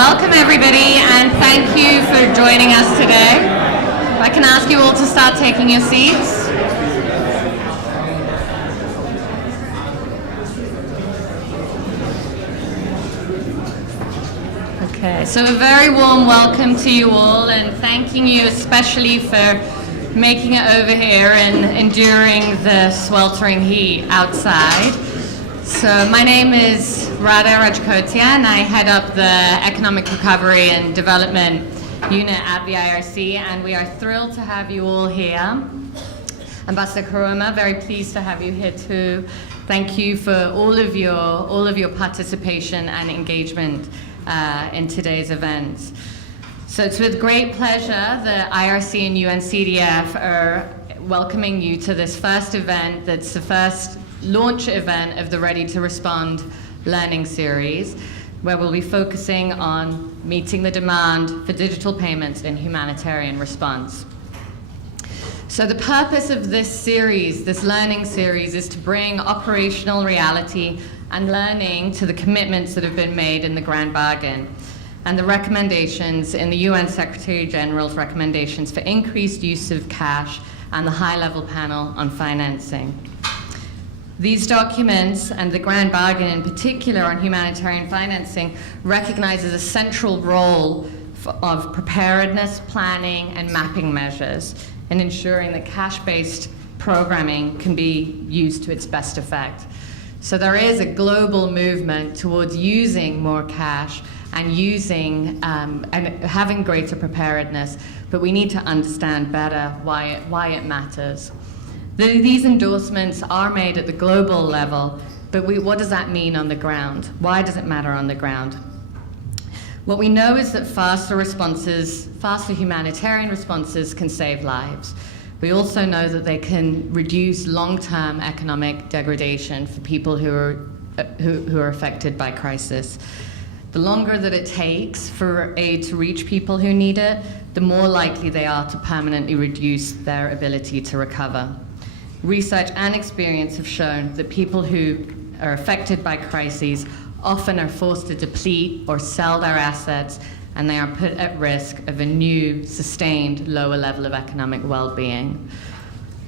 welcome everybody, and thank you for joining us today. If I can ask you all to start taking your seats. Okay, so a very warm welcome to you all, and thanking you especially for making it over here and enduring the sweltering heat outside. So my name is Rada Rajkotia, and I head up the Economic Recovery and Development Unit at the IRC, and we are thrilled to have you all here. Ambassador Kuruma, very pleased to have you here too. Thank you for all of your participation and engagement in today's event. So it's with great pleasure that IRC and UNCDF are welcoming you to this first event that's the first launch event of the Ready to Respond learning series, where we'll be focusing on meeting the demand for digital payments in humanitarian response. So the purpose of this series, this learning series, is to bring operational reality and learning to the commitments that have been made in the Grand Bargain and the recommendations in the UN Secretary General's recommendations for increased use of cash and the high-level panel on financing. These documents, and the Grand Bargain in particular on humanitarian financing, recognizes a central role of preparedness, planning, and mapping measures in ensuring that cash-based programming can be used to its best effect. So there is a global movement towards using more cash and and having greater preparedness, but we need to understand better why it matters. These endorsements are made at the global level, but what does that mean on the ground? Why does it matter on the ground? What we know is that faster humanitarian responses can save lives. We also know that they can reduce long-term economic degradation for people who are affected by crisis. The longer that it takes for aid to reach people who need it, the more likely they are to permanently reduce their ability to recover. Research and experience have shown that people who are affected by crises often are forced to deplete or sell their assets, and they are put at risk of a new, sustained, lower level of economic well-being.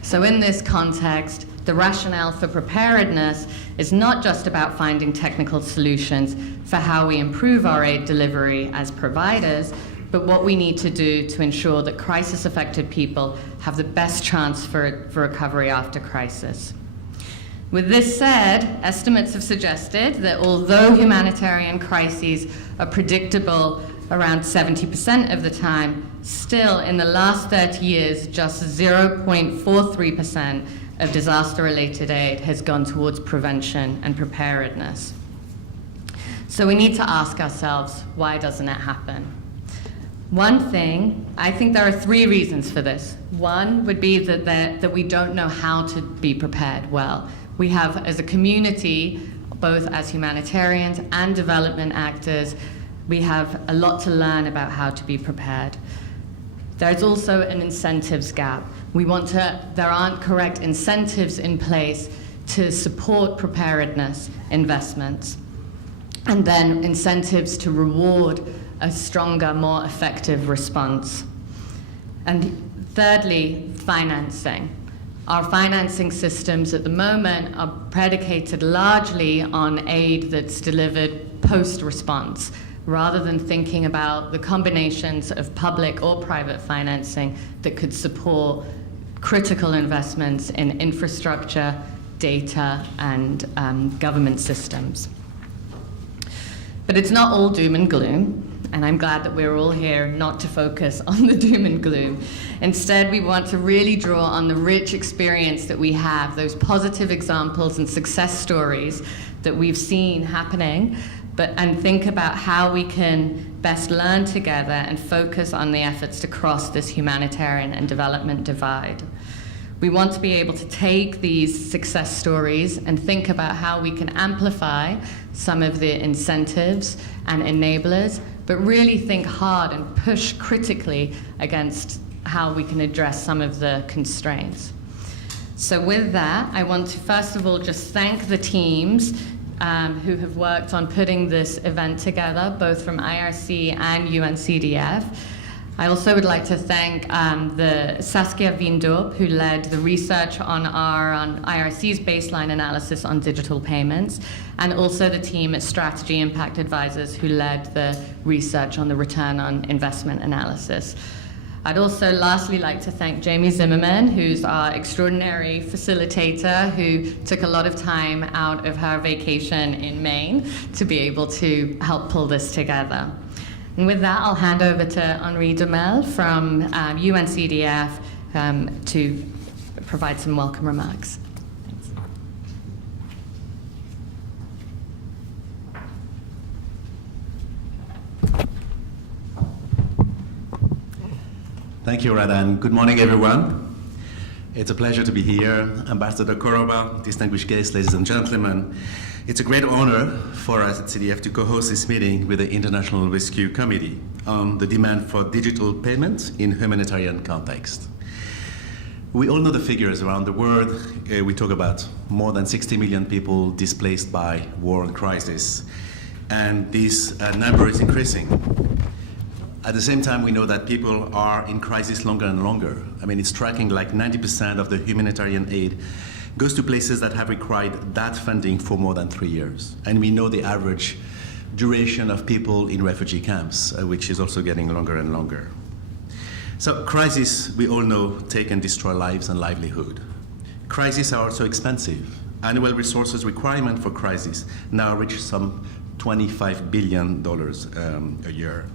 So in this context, the rationale for preparedness is not just about finding technical solutions for how we improve our aid delivery as providers, but what we need to do to ensure that crisis-affected people have the best chance for recovery after crisis. With this said, estimates have suggested that although humanitarian crises are predictable around 70% of the time, still in the last 30 years, just 0.43% of disaster-related aid has gone towards prevention and preparedness. So we need to ask ourselves, why doesn't it happen? One thing, I think there are three reasons for this. One would be that we don't know how to be prepared well. We have, as a community, both as humanitarians and development actors, we have a lot to learn about how to be prepared. There's also an incentives gap. There aren't correct incentives in place to support preparedness investments, and then incentives to reward a stronger, more effective response. And thirdly, financing. Our financing systems at the moment are predicated largely on aid that's delivered post-response, rather than thinking about the combinations of public or private financing that could support critical investments in infrastructure, data, and government systems. But it's not all doom and gloom, and I'm glad that we're all here not to focus on the doom and gloom. Instead, we want to really draw on the rich experience that we have, those positive examples and success stories that we've seen happening, and think about how we can best learn together and focus on the efforts to cross this humanitarian and development divide. We want to be able to take these success stories and think about how we can amplify some of the incentives and enablers, but really think hard and push critically against how we can address some of the constraints. So with that, I want to first of all just thank the teams who have worked on putting this event together, both from IRC and UNCDF. I also would like to thank the Saskia Wiendorp, who led the research on IRC's baseline analysis on digital payments, and also the team at Strategy Impact Advisors, who led the research on the return on investment analysis. I'd also lastly like to thank Jamie Zimmerman, who's our extraordinary facilitator, who took a lot of time out of her vacation in Maine to be able to help pull this together. And with that, I'll hand over to Henri Demel from UNCDF to provide some welcome remarks. Thank you, Radha, and good morning, everyone. It's a pleasure to be here. Ambassador Koroba, distinguished guests, ladies and gentlemen. It's a great honor for us at CDF to co-host this meeting with the International Rescue Committee on the demand for digital payments in humanitarian context. We all know the figures around the world. We talk about more than 60 million people displaced by war and crisis, and this number is increasing. At the same time, we know that people are in crisis longer and longer. I mean, it's tracking like 90% of the humanitarian aid goes to places that have required that funding for more than 3 years. And we know the average duration of people in refugee camps, which is also getting longer and longer. So crises, we all know, take and destroy lives and livelihood. Crises are also expensive. Annual resources requirement for crises now reach some $25 billion a year.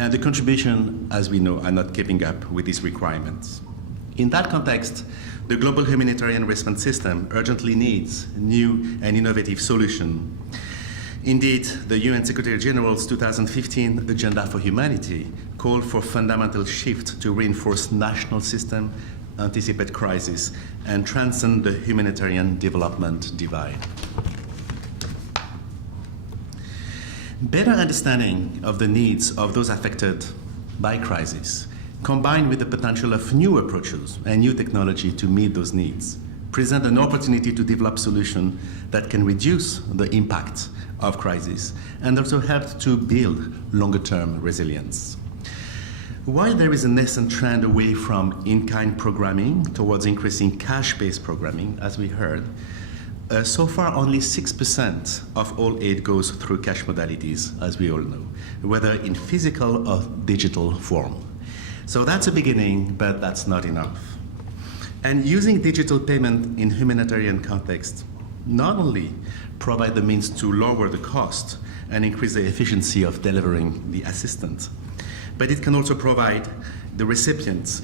And the contribution, as we know, are not keeping up with these requirements. In that context, the global humanitarian response system urgently needs new and innovative solutions. Indeed, the UN Secretary General's 2015 Agenda for Humanity called for fundamental shift to reinforce national system, anticipate crisis, and transcend the humanitarian development divide. Better understanding of the needs of those affected by crisis, combined with the potential of new approaches and new technology to meet those needs, present an opportunity to develop solutions that can reduce the impact of crisis and also help to build longer-term resilience. While there is a nascent trend away from in-kind programming towards increasing cash-based programming, as we heard, so far, only 6% of all aid goes through cash modalities, as we all know, whether in physical or digital form. So that's a beginning, but that's not enough. And using digital payment in humanitarian context not only provide the means to lower the cost and increase the efficiency of delivering the assistance, but it can also provide the recipients,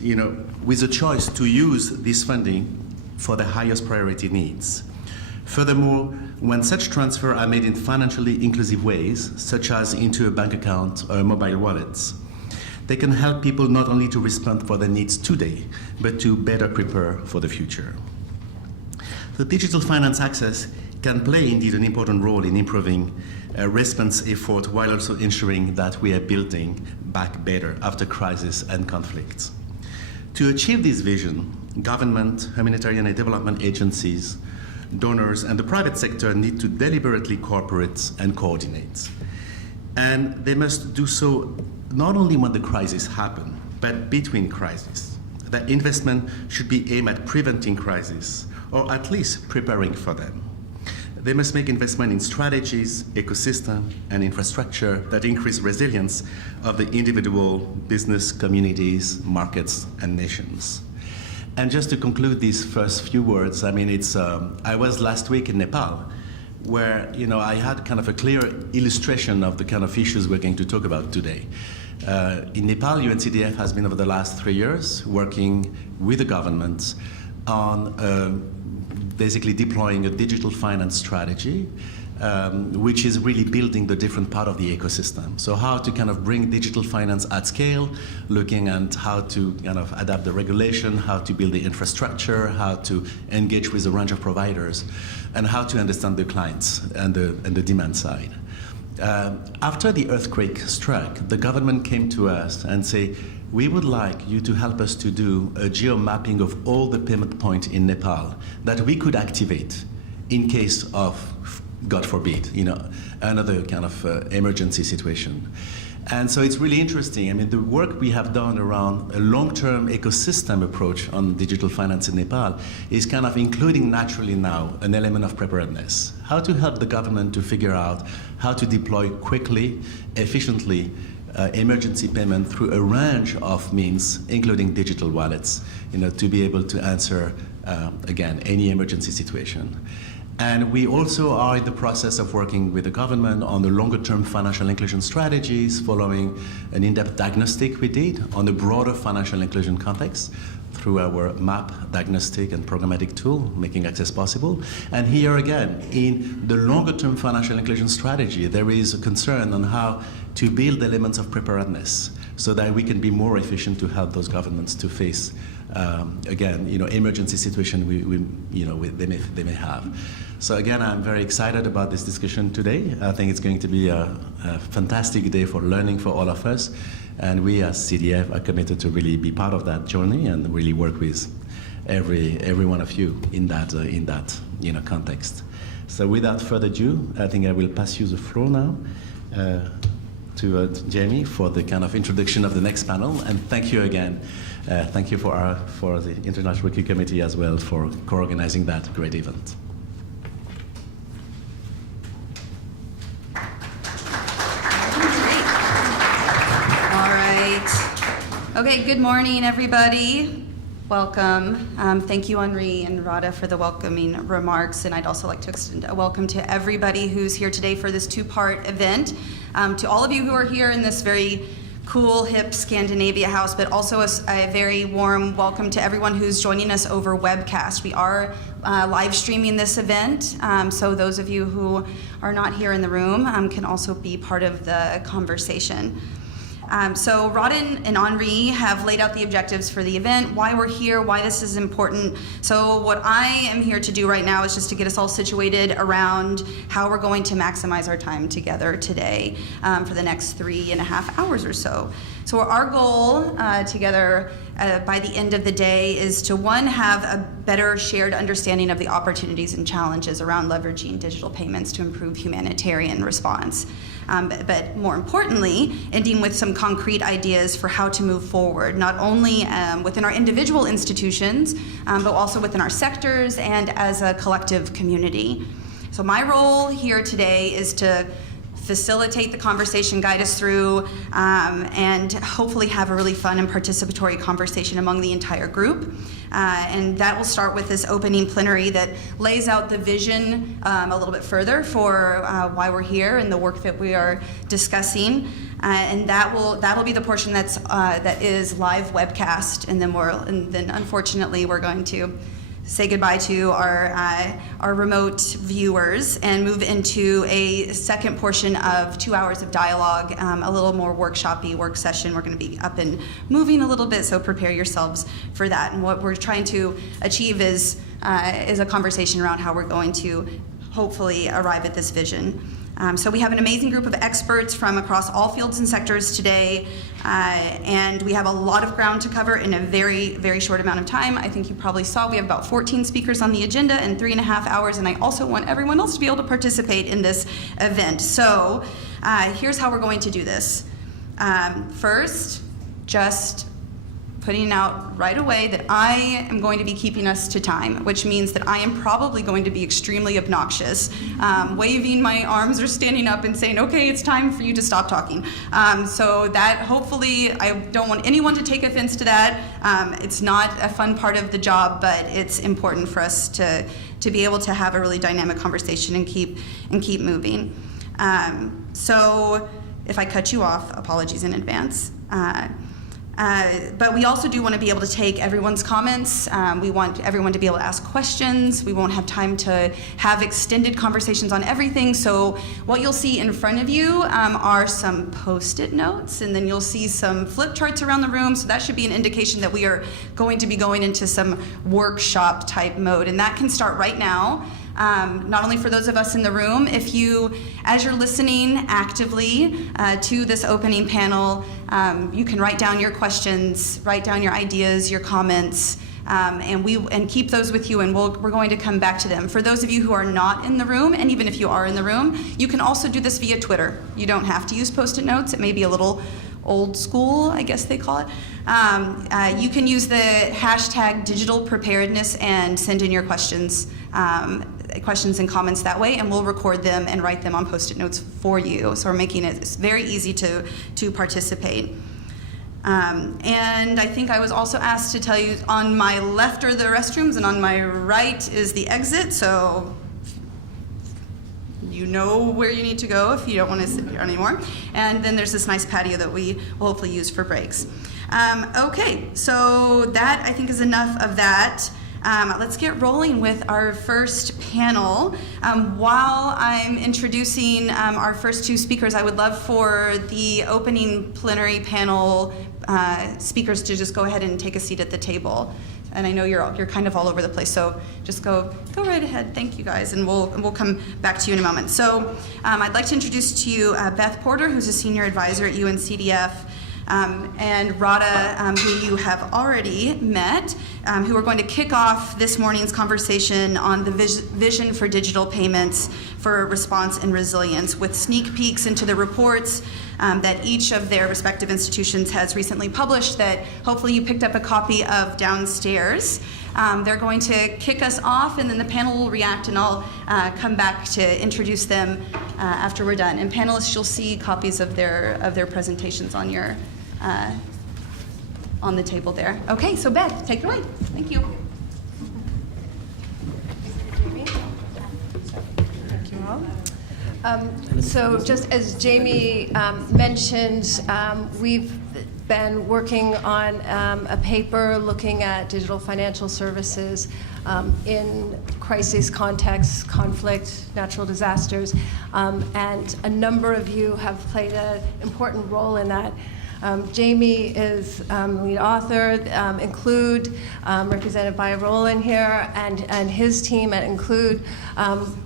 with a choice to use this funding for the highest priority needs. Furthermore, when such transfers are made in financially inclusive ways, such as into a bank account or mobile wallets, they can help people not only to respond for their needs today, but to better prepare for the future. The digital finance access can play indeed an important role in improving response effort while also ensuring that we are building back better after crisis and conflict. To achieve this vision, government, humanitarian and development agencies, donors, and the private sector need to deliberately cooperate and coordinate. And they must do so not only when the crisis happens, but between crises. That investment should be aimed at preventing crises, or at least preparing for them. They must make investment in strategies, ecosystem, and infrastructure that increase resilience of the individual, business, communities, markets, and nations. And just to conclude these first few words, I mean, I was last week in Nepal, where I had kind of a clear illustration of the kind of issues we're going to talk about today. In Nepal, UNCDF has been over the last 3 years working with the government on basically deploying a digital finance strategy, which is really building the different part of the ecosystem. So how to kind of bring digital finance at scale, looking at how to kind of adapt the regulation, how to build the infrastructure, how to engage with a range of providers, and how to understand the clients and the demand side. After the earthquake struck, the government came to us and said, we would like you to help us to do a geo-mapping of all the payment points in Nepal that we could activate in case of God forbid, another kind of emergency situation. And so it's really interesting. I mean, the work we have done around a long-term ecosystem approach on digital finance in Nepal is kind of including naturally now an element of preparedness. How to help the government to figure out how to deploy quickly, efficiently, emergency payment through a range of means, including digital wallets, to be able to answer, again, any emergency situation. And we also are in the process of working with the government on the longer-term financial inclusion strategies, following an in-depth diagnostic we did on the broader financial inclusion context through our MAP diagnostic and programmatic tool, Making Access Possible. And here again, in the longer-term financial inclusion strategy, there is a concern on how to build elements of preparedness so that we can be more efficient to help those governments to face, again, emergency situation they may have. So again, I'm very excited about this discussion today. I think it's going to be a fantastic day for learning for all of us. And we as CDF are committed to really be part of that journey and really work with every one of you in that context. So without further ado, I think I will pass you the floor now to Jamie for the kind of introduction of the next panel. And thank you again. Thank you for the International Rookie Committee as well for co-organizing that great event. Okay, good morning, everybody. Welcome. Thank you, Henri and Radha, for the welcoming remarks. And I'd also like to extend a welcome to everybody who's here today for this two-part event. To all of you who are here in this very cool, hip Scandinavia house, but also a very warm welcome to everyone who's joining us over webcast. We are live streaming this event, so those of you who are not here in the room can also be part of the conversation. So Radha and Henri have laid out the objectives for the event, why we're here, why this is important. So what I am here to do right now is just to get us all situated around how we're going to maximize our time together today for the next 3.5 hours or so. So our goal together by the end of the day is to, one, have a better shared understanding of the opportunities and challenges around leveraging digital payments to improve humanitarian response. But more importantly, ending with some concrete ideas for how to move forward, not only within our individual institutions, but also within our sectors and as a collective community. So my role here today is to facilitate the conversation, guide us through, and hopefully have a really fun and participatory conversation among the entire group. And that will start with this opening plenary that lays out the vision a little bit further for why we're here and the work that we are discussing. And that'll be the portion that is live webcast, and then unfortunately we're going to say goodbye to our remote viewers and move into a second portion of 2 hours of dialogue, a little more workshop-y work session. We're going to be up and moving a little bit, so prepare yourselves for that. And what we're trying to achieve is a conversation around how we're going to hopefully arrive at this vision. So we have an amazing group of experts from across all fields and sectors today, and we have a lot of ground to cover in a very, very short amount of time. I think you probably saw we have about 14 speakers on the agenda in 3.5 hours, and I also want everyone else to be able to participate in this event. So here's how we're going to do this. First, just putting out right away that I am going to be keeping us to time, which means that I am probably going to be extremely obnoxious, waving my arms or standing up and saying, okay, it's time for you to stop talking. So that hopefully, I don't want anyone to take offense to that. It's not a fun part of the job, but it's important for us to be able to have a really dynamic conversation and keep moving. So if I cut you off, apologies in advance. But we also do want to be able to take everyone's comments. We want everyone to be able to ask questions. We won't have time to have extended conversations on everything. So what you'll see in front of you are some Post-it notes, and then you'll see some flip charts around the room. So that should be an indication that we are going to be going into some workshop type mode. And that can start right now. Not only for those of us in the room, if you, as you're listening actively to this opening panel, you can write down your questions, write down your ideas, your comments, and keep those with you, and we're going to come back to them. For those of you who are not in the room, and even if you are in the room, you can also do this via Twitter. You don't have to use Post-it notes. It may be a little old school, I guess they call it. You can use the hashtag digital preparedness and send in your questions and comments that way, and we'll record them and write them on Post-it notes for you. So we're making it very easy to participate. And I think I was also asked to tell you, on my left are the restrooms and on my right is the exit, so you know where you need to go if you don't want to sit here anymore. And then there's this nice patio that we will hopefully use for breaks. Okay, so that I think is enough of that. Let's get rolling with our first panel. While I'm introducing our first two speakers, I would love for the opening plenary panel speakers to just go ahead and take a seat at the table. And I know you're kind of all over the place, so just go right ahead. Thank you guys, and we'll come back to you in a moment. So I'd like to introduce to you Beth Porter, who's a senior advisor at UNCDF. And Rada, who you have already met, who are going to kick off this morning's conversation on the vision for digital payments for response and resilience, with sneak peeks into the reports that each of their respective institutions has recently published that hopefully you picked up a copy of downstairs. They're going to kick us off, and then the panel will react, and I'll come back to introduce them after we're done. And panelists, you'll see copies of their presentations on your on the table there. Okay, so Beth, take it away. Thank you. Thank you all. So just as Jamie mentioned, we've been working on a paper looking at digital financial services in crisis contexts, conflict, natural disasters, and a number of you have played an important role in that. Jamie is lead author, Include, represented by Roland here, and his team at Include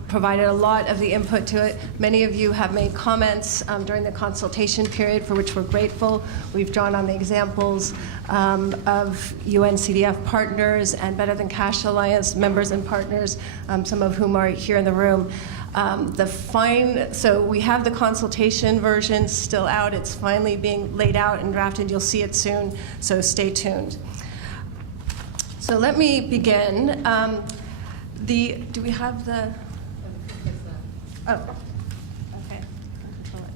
provided a lot of the input to it. Many of you have made comments during the consultation period, for which we're grateful. We've drawn on the examples of UNCDF partners and Better Than Cash Alliance members and partners, some of whom are here in the room. So we have the consultation version still out. It's finally being laid out and drafted. You'll see it soon, so stay tuned. So let me begin. Do we have the? Oh, okay. Control it.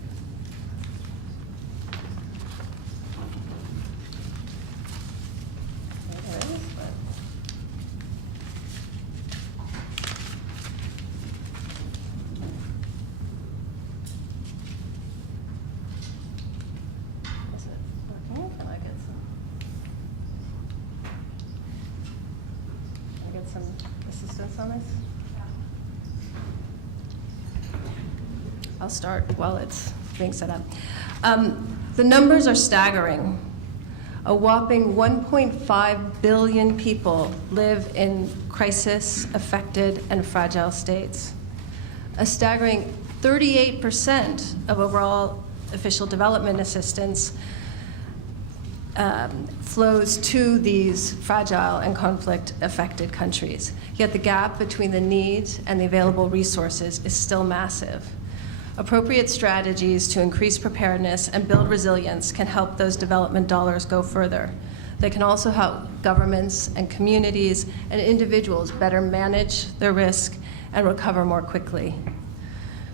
There it is, Is it working? Can I get some assistance on this? I'll start while it's being set up. The numbers are staggering. A whopping 1.5 billion people live in crisis-affected and fragile states. A staggering 38% of overall official development assistance flows to these fragile and conflict-affected countries. Yet the gap between the needs and the available resources is still massive. Appropriate strategies to increase preparedness and build resilience can help those development dollars go further. They can also help governments and communities and individuals better manage their risk and recover more quickly.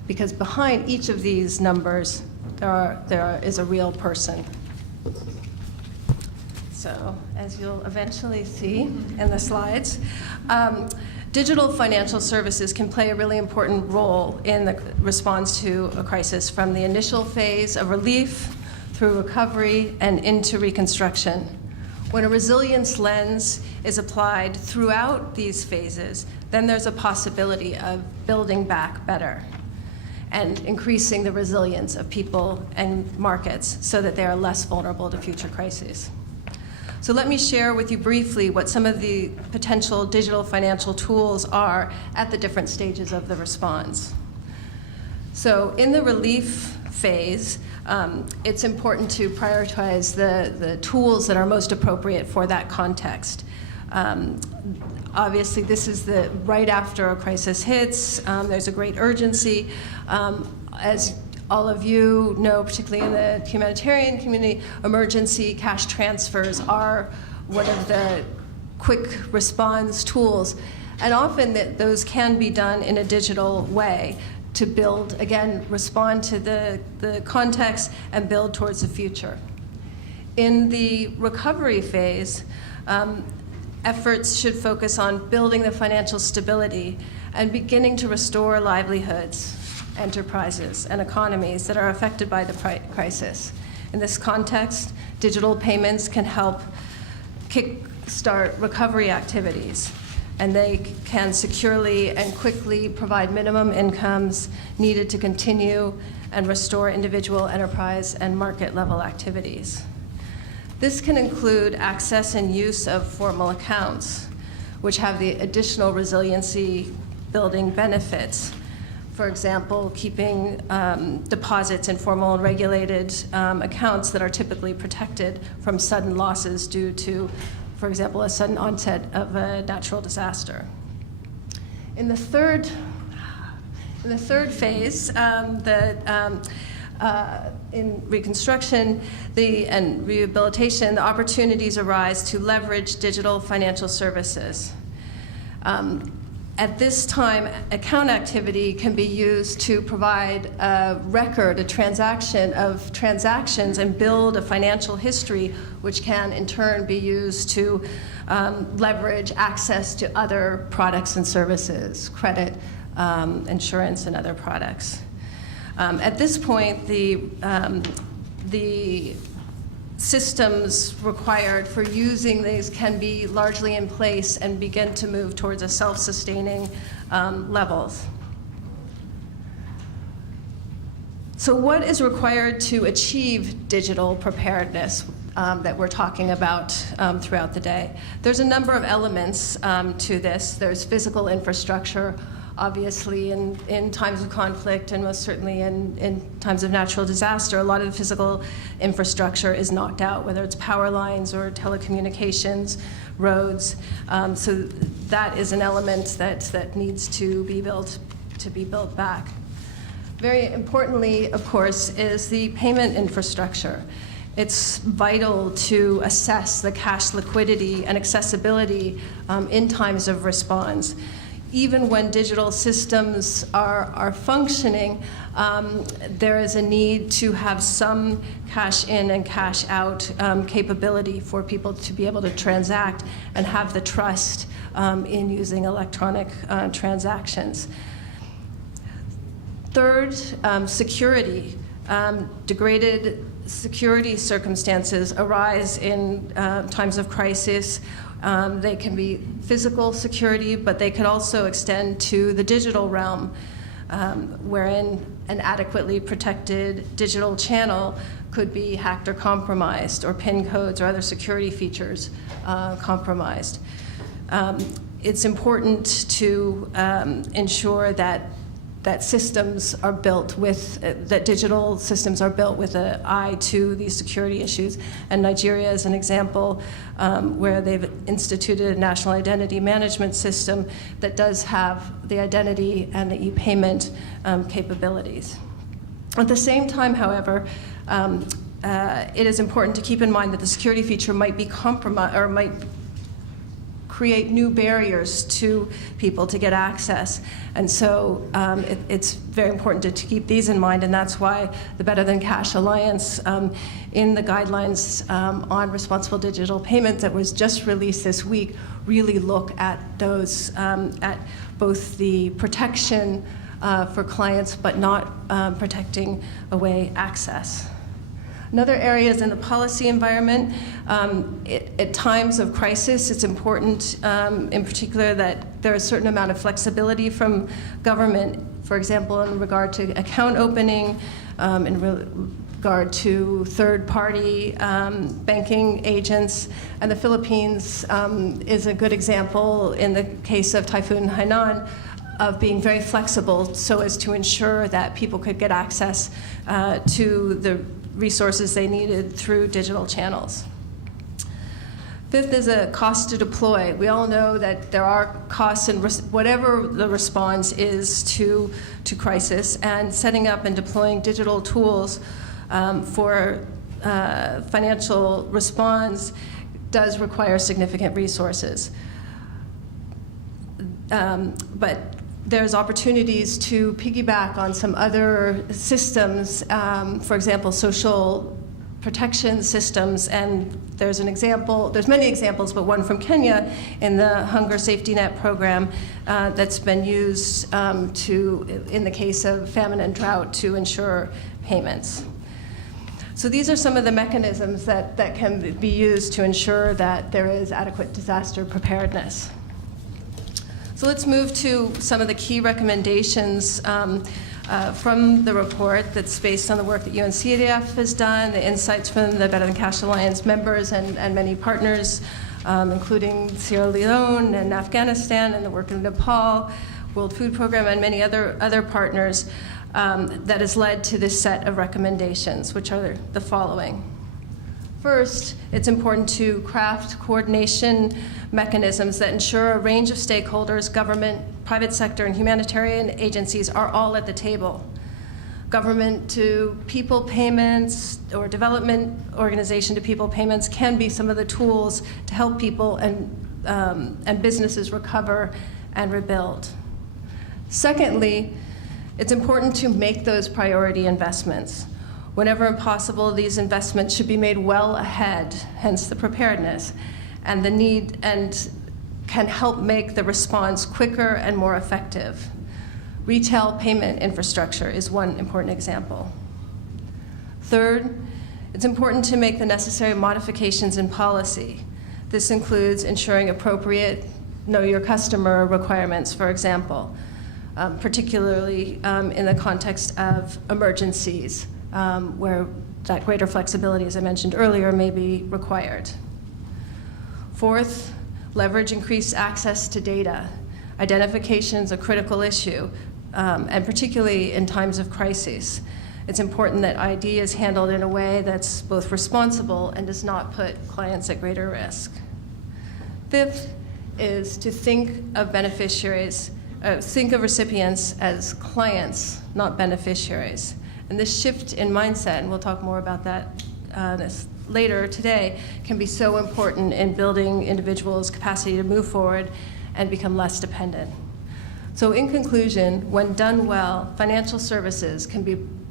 Because behind each of these numbers, there is a real person. So, as you'll eventually see in the slides, digital financial services can play a really important role in the response to a crisis, from the initial phase of relief through recovery and into reconstruction. When a resilience lens is applied throughout these phases, then there's a possibility of building back better and increasing the resilience of people and markets so that they are less vulnerable to future crises. So let me share with you briefly what some of the potential digital financial tools are at the different stages of the response. So in the relief phase, it's important to prioritize the tools that are most appropriate for that context. Obviously, this is the right after a crisis hits. There's a great urgency. As all of you know, particularly in the humanitarian community, emergency cash transfers are one of the quick response tools. And often those can be done in a digital way to build, again, respond to the context and build towards the future. In the recovery phase, efforts should focus on building the financial stability and beginning to restore livelihoods, enterprises, and economies that are affected by the crisis. In this context, digital payments can help kickstart recovery activities, and they can securely and quickly provide minimum incomes needed to continue and restore individual, enterprise, and market-level activities. This can include access and use of formal accounts, which have the additional resiliency building benefits. For example, keeping deposits in formal and regulated accounts that are typically protected from sudden losses due to, for example, a sudden onset of a natural disaster. In the third phase, in reconstruction and rehabilitation, the opportunities arise to leverage digital financial services. At this time, account activity can be used to provide a record, a transaction of transactions, and build a financial history, which can in turn be used to leverage access to other products and services, credit, insurance, and other products. At this point, the systems required for using these can be largely in place and begin to move towards a self-sustaining levels. So what is required to achieve digital preparedness that we're talking about throughout the day? There's a number of elements to this. There's physical infrastructure. Obviously, in times of conflict, and most certainly in times of natural disaster, a lot of the physical infrastructure is knocked out, whether it's power lines or telecommunications, roads. So that is an element that needs to be built back. Very importantly, of course, is the payment infrastructure. It's vital to assess the cash liquidity and accessibility in times of response. Even when digital systems are functioning, there is a need to have some cash in and cash out capability for people to be able to transact and have the trust in using electronic transactions. Third, security. Degraded security circumstances arise in times of crisis. They can be physical security, but they could also extend to the digital realm, wherein an adequately protected digital channel could be hacked or compromised, or PIN codes or other security features compromised. It's important to ensure that systems are built with, that digital systems are built with an eye to these security issues. And Nigeria is an example where they've instituted a national identity management system that does have the identity and the e-payment capabilities. At the same time, however, it is important to keep in mind that the security feature might be compromised or might create new barriers to people to get access. And so it's very important to keep these in mind, and that's why the Better Than Cash Alliance in the guidelines on responsible digital payments that was just released this week really look at those, at both the protection for clients but not protecting away access. Another area is in the policy environment. At times of crisis, it's important, in particular, that there is a certain amount of flexibility from government, for example, in regard to account opening, in regard to third-party banking agents. And the Philippines is a good example in the case of Typhoon Hainan of being very flexible so as to ensure that people could get access to the resources they needed through digital channels. Fifth is a cost to deploy. We all know that there are costs in whatever the response is to crisis, and setting up and deploying digital tools for financial response does require significant resources. But there's opportunities to piggyback on some other systems, for example, social protection systems, and there's many examples, but one from Kenya in the Hunger Safety Net program that's been used in the case of famine and drought to ensure payments. So these are some of the mechanisms that can be used to ensure that there is adequate disaster preparedness. So let's move to some of the key recommendations from the report that's based on the work that UNCDF has done, the insights from the Better Than Cash Alliance members and many partners, including Sierra Leone and Afghanistan and the work in Nepal, World Food Program, and many other partners that has led to this set of recommendations, which are the following. First, it's important to craft coordination mechanisms that ensure a range of stakeholders, government, private sector, and humanitarian agencies are all at the table. Government to people payments or development organization to people payments can be some of the tools to help people and businesses recover and rebuild. Secondly, it's important to make those priority investments. Whenever possible, these investments should be made well ahead, hence the preparedness, and the need, and can help make the response quicker and more effective. Retail payment infrastructure is one important example. Third, it's important to make the necessary modifications in policy. This includes ensuring appropriate know your customer requirements, for example, particularly in the context of emergencies, where that greater flexibility, as I mentioned earlier, may be required. Fourth, leverage increased access to data. Identification is a critical issue, and particularly in times of crises. It's important that ID is handled in a way that's both responsible and does not put clients at greater risk. Fifth is to think of beneficiaries, think of recipients as clients, not beneficiaries. And this shift in mindset, and we'll talk more about that later today, can be so important in building individuals' capacity to move forward and become less dependent. So in conclusion, when done well, financial services can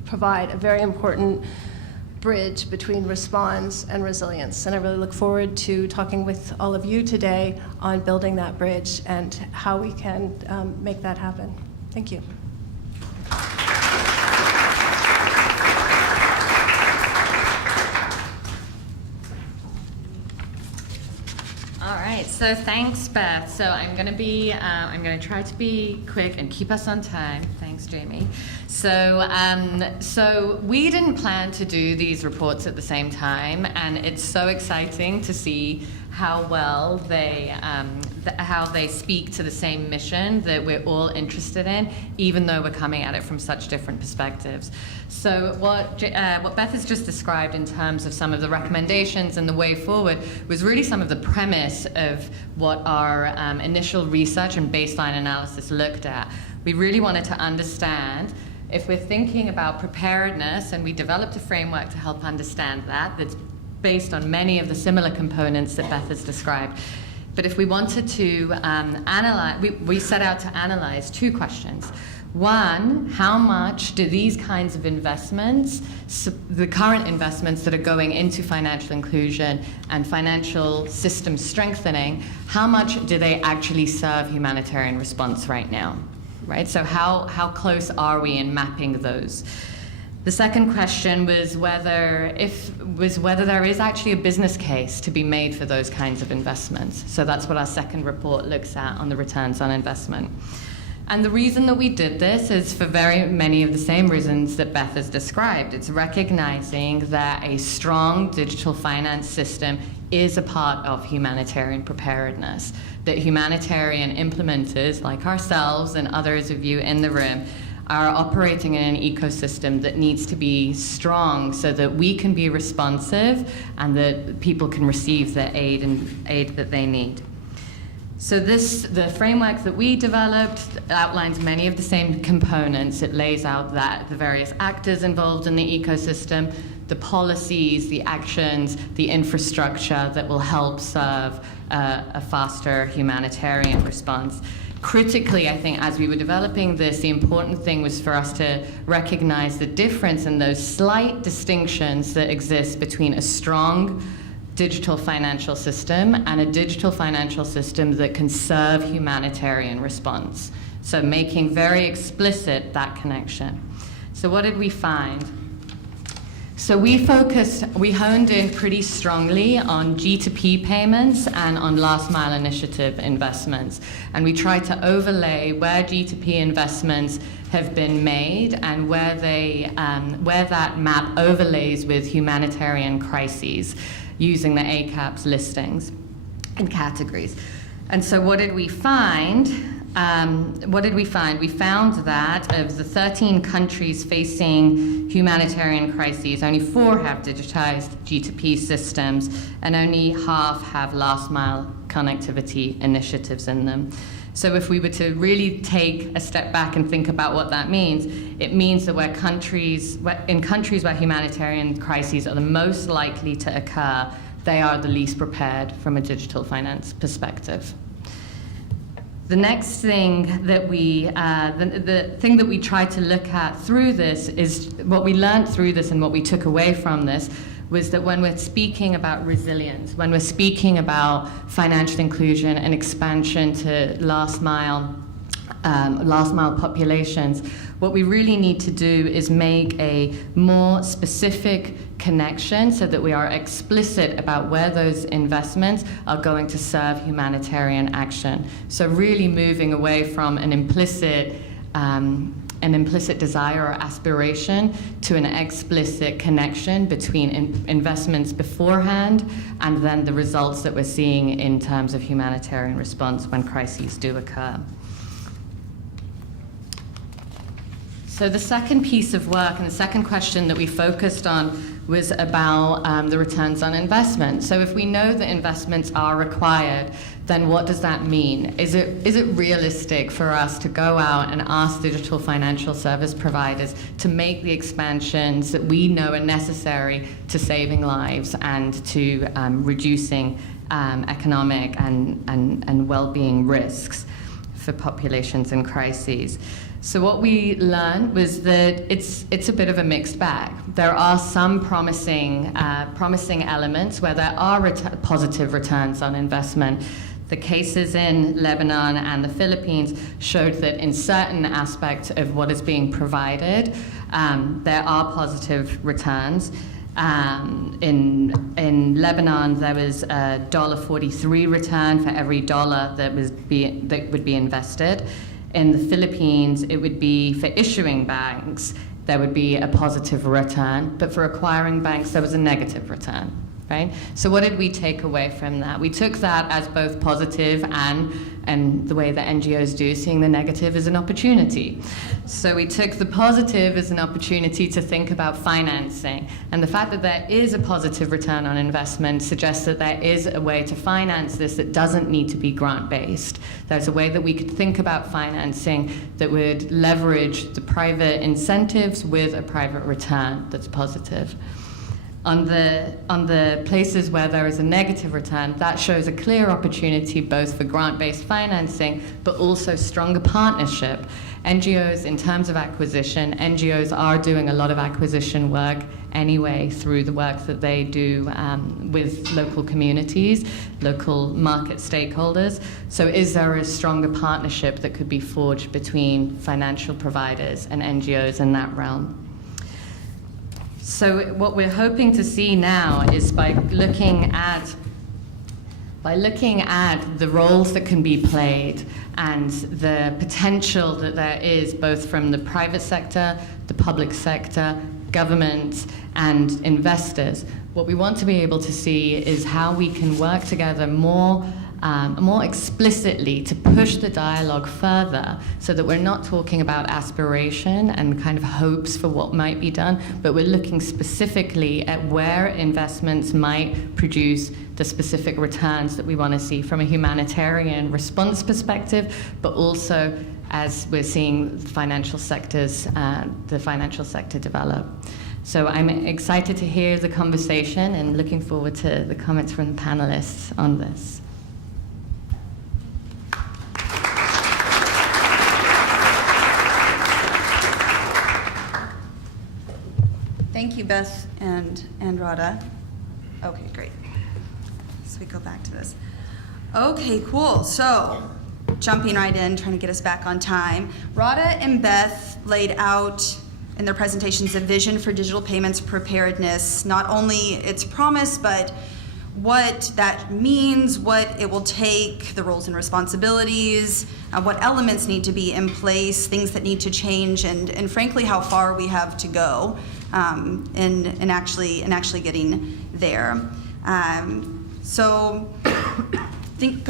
provide a very important bridge between response and resilience. And I really look forward to talking with all of you today on building that bridge and how we can make that happen. Thank you. All right, so thanks, Beth. So I'm going to try to be quick and keep us on time. Thanks, Jamie. So we didn't plan to do these reports at the same time, and it's so exciting to see how well how they speak to the same mission that we're all interested in, even though we're coming at it from such different perspectives. So what Beth has just described in terms of some of the recommendations and the way forward was really some of the premise of what our initial research and baseline analysis looked at. We really wanted to understand if we're thinking about preparedness, and we developed a framework to help understand that's based on many of the similar components that Beth has described. But if we wanted to analyze, we set out to analyze two questions. One, how much do these kinds of investments, the current investments that are going into financial inclusion and financial system strengthening, how much do they actually serve humanitarian response right now? Right? So how close are we in mapping those? The second question was whether there is actually a business case to be made for those kinds of investments. So that's what our second report looks at on the returns on investment. And the reason that we did this is for very many of the same reasons that Beth has described. It's recognizing that a strong digital finance system is a part of humanitarian preparedness, that humanitarian implementers like ourselves and others of you in the room are operating in an ecosystem that needs to be strong so that we can be responsive and that people can receive the aid that they need. So the framework that we developed outlines many of the same components. It lays out the various actors involved in the ecosystem, the policies, the actions, the infrastructure that will help serve a faster humanitarian response. Critically, I think, as we were developing this, the important thing was for us to recognize the difference in those slight distinctions that exist between a strong digital financial system and a digital financial system that can serve humanitarian response. So making very explicit that connection. So what did we find? So we honed in pretty strongly on G2P payments and on last mile initiative investments. And we tried to overlay where G2P investments have been made and where that map overlays with humanitarian crises, using the ACAP's listings and categories. And so what did we find? We found that of the 13 countries facing humanitarian crises, only 4 have digitized G2P systems, and only half have last mile connectivity initiatives in them. So if we were to really take a step back and think about what that means, it means that in countries where humanitarian crises are the most likely to occur, they are the least prepared from a digital finance perspective. The next thing that the thing that we tried to look at through this is what we learned through this and what we took away from this was that when we're speaking about resilience, when we're speaking about financial inclusion and expansion to last mile populations, what we really need to do is make a more specific connection so that we are explicit about where those investments are going to serve humanitarian action. So really moving away from an implicit desire or aspiration to an explicit connection between investments beforehand and then the results that we're seeing in terms of humanitarian response when crises do occur. So the second piece of work and the second question that we focused on was about the returns on investment. So if we know that investments are required, then what does that mean? Is it realistic for us to go out and ask digital financial service providers to make the expansions that we know are necessary to saving lives and to reducing economic and well-being risks for populations in crises? So what we learned was that it's a bit of a mixed bag. There are some promising elements where there are positive returns on investment. The cases in Lebanon and the Philippines showed that in certain aspects of what is being provided, there are positive returns. In Lebanon, there was a $1.43 return for every dollar that would be invested. In the Philippines, it would be for issuing banks, there would be a positive return, but for acquiring banks, there was a negative return, right? So what did we take away from that? We took that as both positive and the way that NGOs do, seeing the negative as an opportunity. So we took the positive as an opportunity to think about financing. And the fact that there is a positive return on investment suggests that there is a way to finance this that doesn't need to be grant-based. There's a way that we could think about financing that would leverage the private incentives with a private return that's positive. On the places where there is a negative return, that shows a clear opportunity both for grant-based financing, but also stronger partnership. NGOs, in terms of acquisition, NGOs are doing a lot of acquisition work anyway through the work that they do with local communities, local market stakeholders. So is there a stronger partnership that could be forged between financial providers and NGOs in that realm? So what we're hoping to see now is by looking at the roles that can be played and the potential that there is both from the private sector, the public sector, government, and investors. What we want to be able to see is how we can work together more more explicitly to push the dialogue further, so that we're not talking about aspiration and kind of hopes for what might be done, but we're looking specifically at where investments might produce the specific returns that we want to see from a humanitarian response perspective, but also as we're seeing the financial sector develop. So I'm excited to hear the conversation and looking forward to the comments from the panelists on this. Thank you, Beth and Rada. Okay, great. So we go back to this. Okay, cool. So jumping right in, trying to get us back on time. Rada and Beth laid out in their presentations a vision for digital payments preparedness, not only its promise, but what that means, what it will take, the roles and responsibilities, what elements need to be in place, things that need to change, and frankly, how far we have to go in actually getting there. So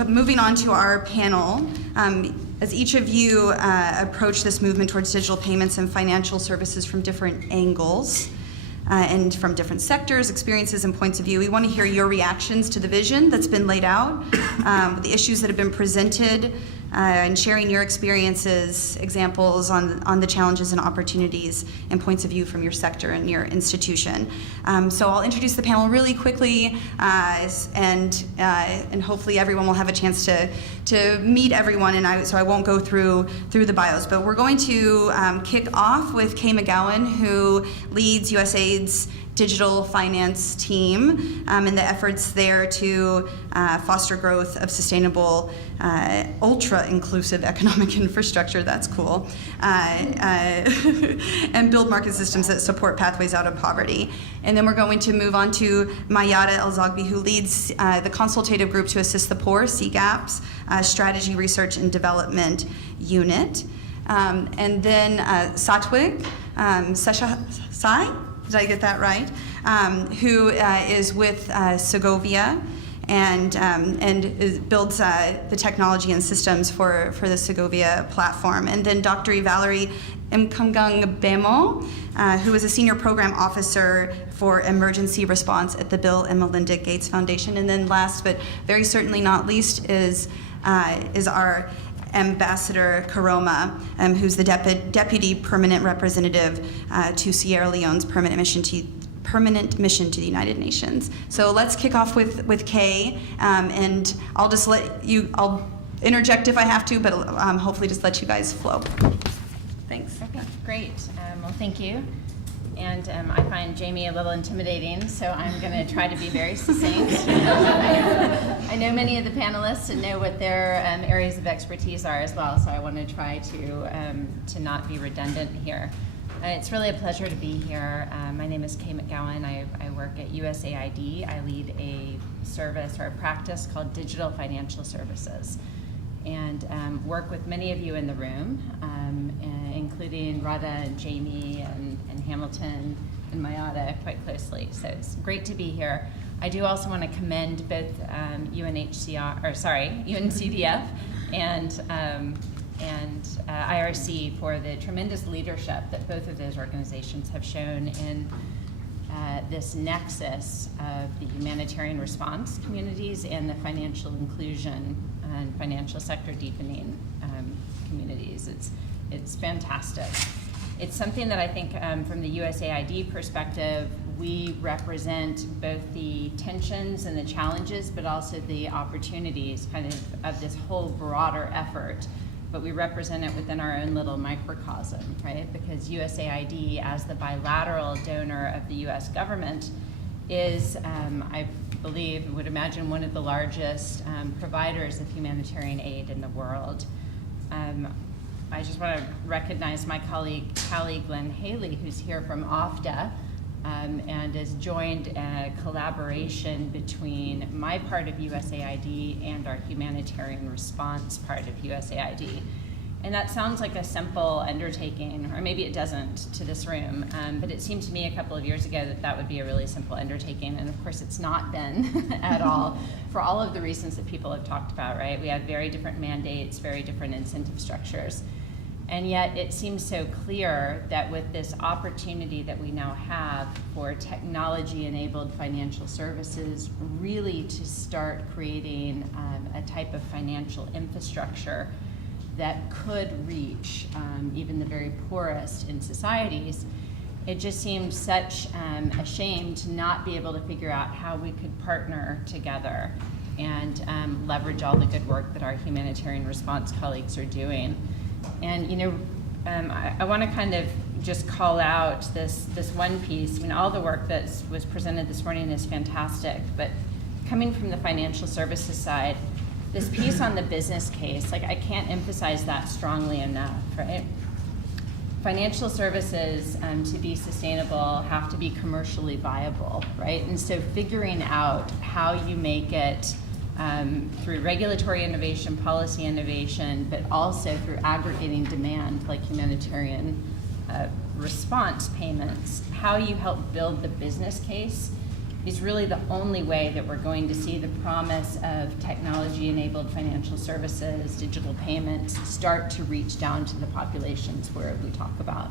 moving on to our panel, as each of you approach this movement towards digital payments and financial services from different angles, and from different sectors, experiences, and points of view, we want to hear your reactions to the vision that's been laid out, the issues that have been presented, and sharing your experiences, examples on the challenges and opportunities and points of view from your sector and your institution. So I'll introduce the panel really quickly, and hopefully everyone will have a chance to meet everyone, and so I won't go through the bios. But we're going to kick off with Kay McGowan, who leads USAID's digital finance team and the efforts there to foster growth of sustainable, ultra-inclusive economic infrastructure, that's cool, and build market systems that support pathways out of poverty. And then we're going to move on to Mayada El-Zagbi, who leads the consultative group to assist the poor, CGAP's strategy, research, and development unit. And then Satwig Seshasai, did I get that right? Who is with Segovia and builds the technology and systems for the Segovia platform. And then Dr. Valerie Mkungang Bemo, who is a senior program officer for emergency response at the Bill and Melinda Gates Foundation. And then last, but very certainly not least, is our Ambassador Karoma, who's the deputy permanent representative to Sierra Leone's permanent mission to the United Nations. So let's kick off with Kay, and I'll interject if I have to, but hopefully just let you guys flow. Thanks. Okay, great. Well, thank you. And I find Jamie a little intimidating, so I'm going to try to be very succinct. I know many of the panelists and know what their areas of expertise are as well, so I want to try to not be redundant here. It's really a pleasure to be here. My name is Kay McGowan. I work at USAID. I lead a service or a practice called Digital Financial Services, and work with many of you in the room, including Rada and Jamie and Hamilton and Mayada quite closely. So it's great to be here. I do also want to commend both UNCDF and IRC for the tremendous leadership that both of those organizations have shown in this nexus of the humanitarian response communities and the financial inclusion and financial sector deepening communities. It's fantastic. It's something that I think from the USAID perspective, we represent both the tensions and the challenges, but also the opportunities kind of this whole broader effort. But we represent it within our own little microcosm, right? Because USAID, as the bilateral donor of the US government, is, I believe, would imagine one of the largest providers of humanitarian aid in the world. I just want to recognize my colleague, Callie Glenn Haley, who's here from OFDA, and has joined a collaboration between my part of USAID and our humanitarian response part of USAID. And that sounds like a simple undertaking, or maybe it doesn't to this room, but it seemed to me a couple of years ago that that would be a really simple undertaking, and of course it's not been at all, for all of the reasons that people have talked about, right? We have very different mandates, very different incentive structures, and yet it seems so clear that with this opportunity that we now have for technology-enabled financial services, really to start creating a type of financial infrastructure that could reach even the very poorest in societies, it just seemed such a shame to not be able to figure out how we could partner together and leverage all the good work that our humanitarian response colleagues are doing. And I want to kind of just call out this one piece. I mean, all the work that was presented this morning is fantastic, but coming from the financial services side, this piece on the business case, like I can't emphasize that strongly enough, right? Financial services, to be sustainable, have to be commercially viable, right? And so figuring out how you make it through regulatory innovation, policy innovation, but also through aggregating demand like humanitarian response payments, how you help build the business case is really the only way that we're going to see the promise of technology-enabled financial services, digital payments, start to reach down to the populations where we talk about.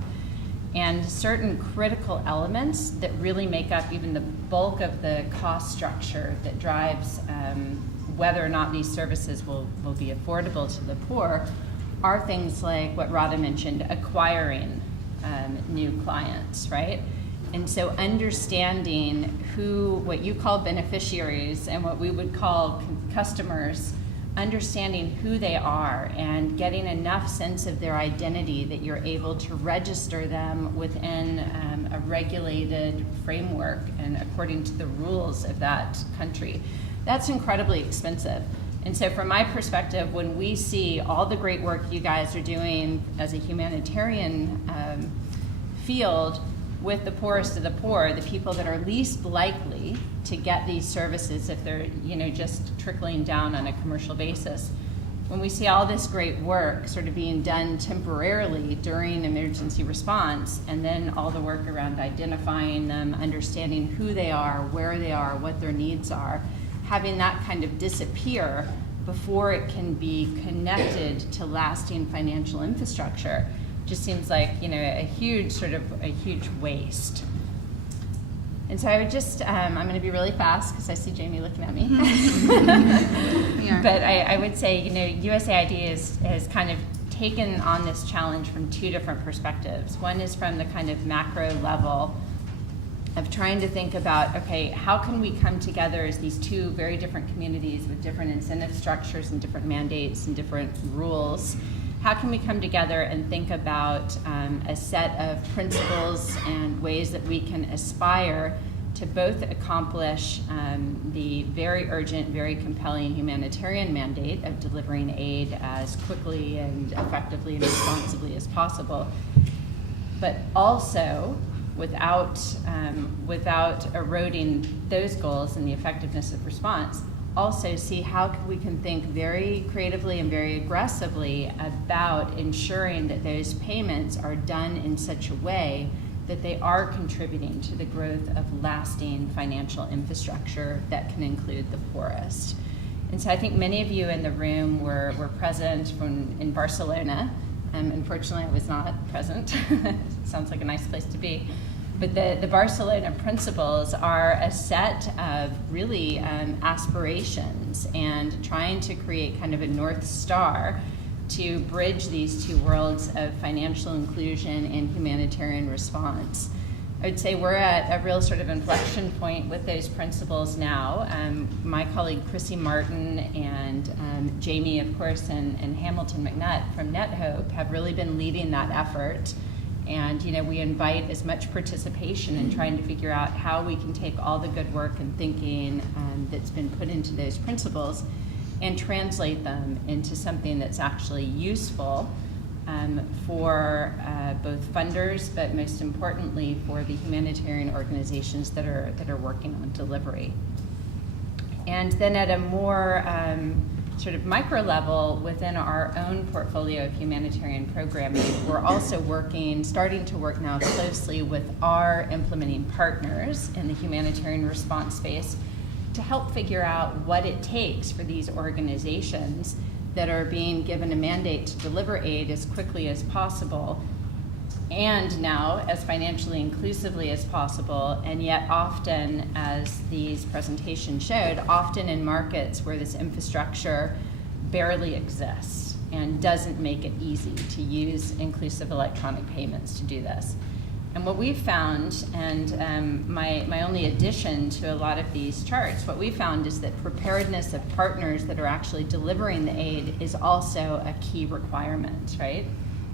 And certain critical elements that really make up even the bulk of the cost structure that drives whether or not these services will be affordable to the poor are things like what Radha mentioned, acquiring new clients, right? And so understanding what you call beneficiaries and what we would call customers, understanding who they are and getting enough sense of their identity that you're able to register them within a regulated framework and according to the rules of that country. That's incredibly expensive. And so from my perspective, when we see all the great work you guys are doing as a humanitarian field, with the poorest of the poor, the people that are least likely to get these services if they're just trickling down on a commercial basis. When we see all this great work sort of being done temporarily during emergency response, and then all the work around identifying them, understanding who they are, where they are, what their needs are, having that kind of disappear before it can be connected to lasting financial infrastructure, just seems like a huge waste. And so I would just, I'm going to be really fast because I see Jamie looking at me. Yeah. But I would say, USAID has kind of taken on this challenge from two different perspectives. One is from the kind of macro level of trying to think about, okay, how can we come together as these two very different communities with different incentive structures and different mandates and different rules? How can we come together and think about a set of principles and ways that we can aspire to both accomplish the very urgent, very compelling humanitarian mandate of delivering aid as quickly and effectively and responsibly as possible, but also without eroding those goals and the effectiveness of response, also see how we can think very creatively and very aggressively about ensuring that those payments are done in such a way that they are contributing to the growth of lasting financial infrastructure that can include the poorest. And so I think many of you in the room were present in Barcelona. Unfortunately, I was not present. Sounds like a nice place to be. But the Barcelona principles are a set of really aspirations and trying to create kind of a North Star to bridge these two worlds of financial inclusion and humanitarian response. I would say we're at a real sort of inflection point with those principles now. My colleague Chrissy Martin and Jamie, of course, and Hamilton McNutt from NetHope have really been leading that effort. And we invite as much participation in trying to figure out how we can take all the good work and thinking that's been put into those principles and translate them into something that's actually useful for both funders, but most importantly for the humanitarian organizations that are working on delivery. And then at a more sort of micro level, within our own portfolio of humanitarian programming, we're also starting to work now closely with our implementing partners in the humanitarian response space to help figure out what it takes for these organizations that are being given a mandate to deliver aid as quickly as possible, and now as financially inclusively as possible, and yet often, as these presentations showed, often in markets where this infrastructure barely exists and doesn't make it easy to use inclusive electronic payments to do this. And what we found, and my only addition to a lot of these charts, what we found is that preparedness of partners that are actually delivering the aid is also a key requirement, right?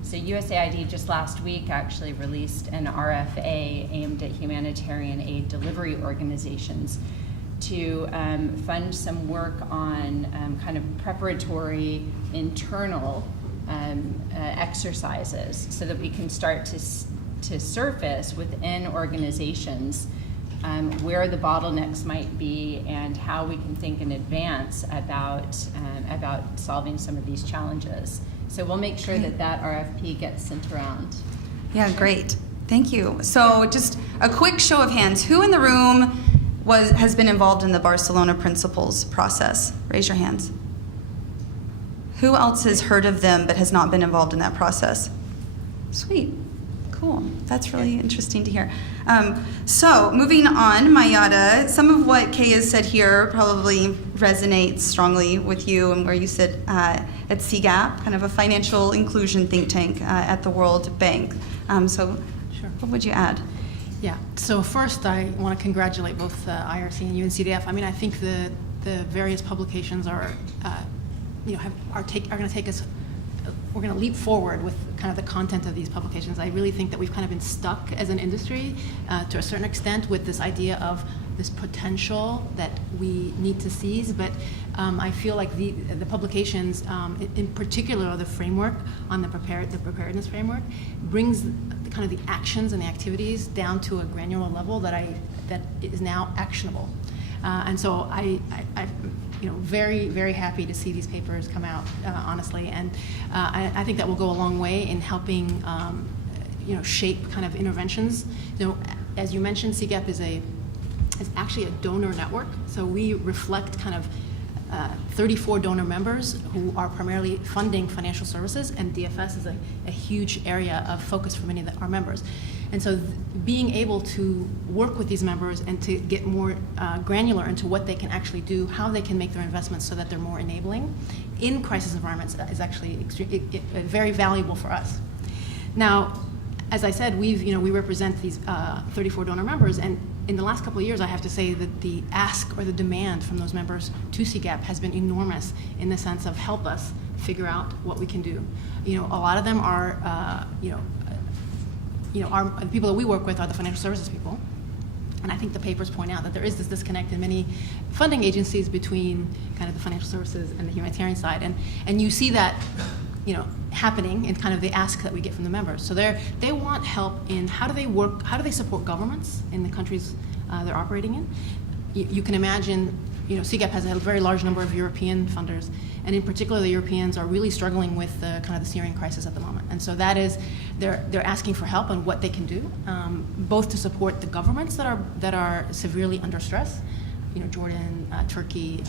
So USAID just last week actually released an RFA aimed at humanitarian aid delivery organizations to fund some work on kind of preparatory internal exercises so that we can start to surface within organizations where the bottlenecks might be and how we can think in advance about solving some of these challenges. So we'll make sure that RFP gets sent around. Yeah, great. Thank you. So just a quick show of hands. Who in the room has been involved in the Barcelona Principles process? Raise your hands. Who else has heard of them but has not been involved in that process? Sweet. Cool. That's really interesting to hear. So moving on, Mayada, some of what Kay has said here probably resonates strongly with you and where you sit at CGAP, kind of a financial inclusion think tank at the World Bank. So Sure. What would you add? Yeah. So first, I want to congratulate both IRC and UNCDF. I mean, I think the various publications are going to take us. We're going to leap forward with kind of the content of these publications. I really think that we've kind of been stuck as an industry to a certain extent with this idea of this potential that we need to seize. But I feel like the publications, in particular the framework on the preparedness framework, brings kind of the actions and the activities down to a granular level that is now actionable. And so I'm very, very happy to see these papers come out, honestly. And I think that will go a long way in helping, shape kind of interventions. As you mentioned, CGAP is actually a donor network. So we reflect kind of 34 donor members who are primarily funding financial services, and DFS is a huge area of focus for many of our members. And so being able to work with these members and to get more granular into what they can actually do, how they can make their investments so that they're more enabling in crisis environments is actually very valuable for us. Now, as I said, we represent these 34 donor members, and in the last couple of years, I have to say that the ask or the demand from those members to CGAP has been enormous in the sense of help us figure out what we can do. A lot of them are, the people that we work with are the financial services people. And I think the papers point out that there is this disconnect in many funding agencies between kind of the financial services and the humanitarian side. And you see that, happening in kind of the ask that we get from the members. So they want help in how do they support governments in the countries they're operating in. You can imagine, CGAP has a very large number of European funders, and in particular the Europeans are really struggling with the kind of the Syrian crisis at the moment. And so that is, they're asking for help on what they can do, both to support the governments that are severely under stress, Jordan, Turkey,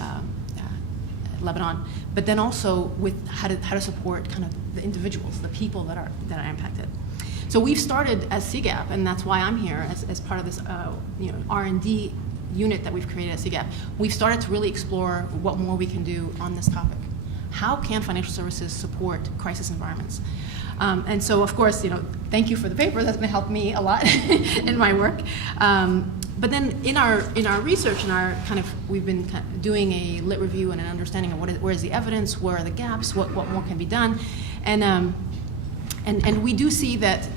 Lebanon, but then also with how to support kind of the individuals, the people that are impacted. So we've started as CGAP, and that's why I'm here as part of this R&D unit that we've created at CGAP. We've started to really explore what more we can do on this topic. How can financial services support crisis environments? And so, of course, thank you for the paper. That's going to help me a lot in my work. But then in our research, we've been kind of doing a lit review and an understanding of where is the evidence, where are the gaps, what more can be done, and we do see that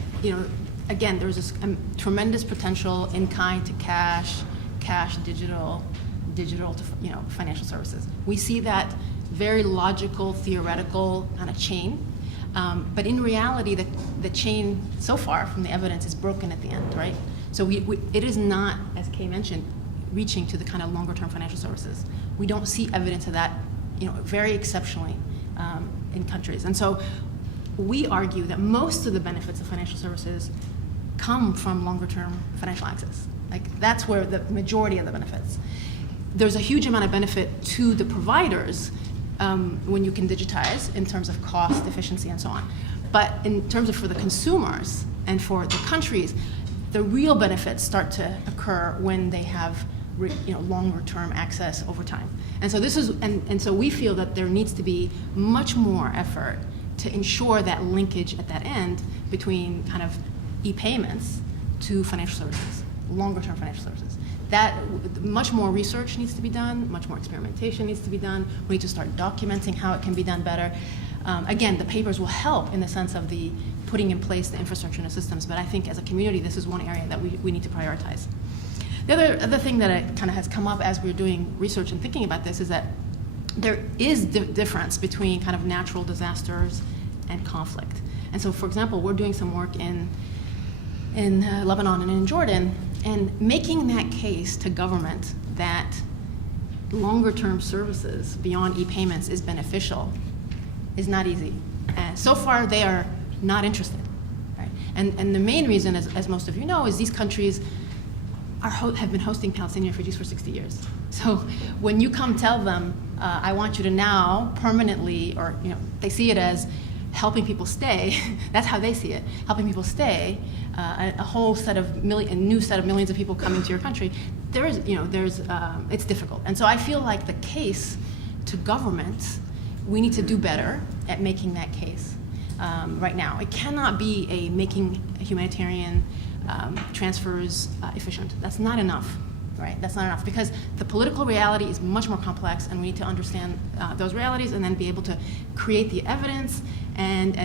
again there's this tremendous potential in kind to cash, digital to financial services. We see that very logical, theoretical kind of chain. But in reality, the chain so far from the evidence is broken at the end, right? So it is not, as Kay mentioned, reaching to the kind of longer-term financial services. We don't see evidence of that very exceptionally in countries. And so we argue that most of the benefits of financial services come from longer-term financial access. Like, that's where the majority of the benefits. There's a huge amount of benefit to the providers when you can digitize in terms of cost, efficiency, and so on. But in terms of for the consumers and for the countries, the real benefits start to occur when they have longer-term access over time. And so this is, and so we feel that there needs to be much more effort to ensure that linkage at that end between kind of e-payments to financial services, longer-term financial services. That much more research needs to be done, much more experimentation needs to be done. We need to start documenting how it can be done better. Again, the papers will help in the sense of the putting in place the infrastructure and the systems, but I think as a community, this is one area that we need to prioritize. The other thing that kind of has come up as we're doing research and thinking about this is that there is difference between kind of natural disasters and conflict. And so, for example, we're doing some work in Lebanon and in Jordan, and making that case to government that longer-term services beyond e-payments is beneficial is not easy. So far, they are not interested. Right? And the main reason, as most of you know, is these countries have been hosting Palestinian refugees for 60 years. So when you come tell them, I want you to now permanently, or they see it as helping people stay, that's how they see it, helping people stay, a whole set of new set of millions of people coming to your country, it's difficult. And so I feel like the case to governments, we need to do better at making that case right now. It cannot be making humanitarian transfers efficient. That's not enough, right? That's not enough, because the political reality is much more complex, and we need to understand those realities and then be able to create the evidence and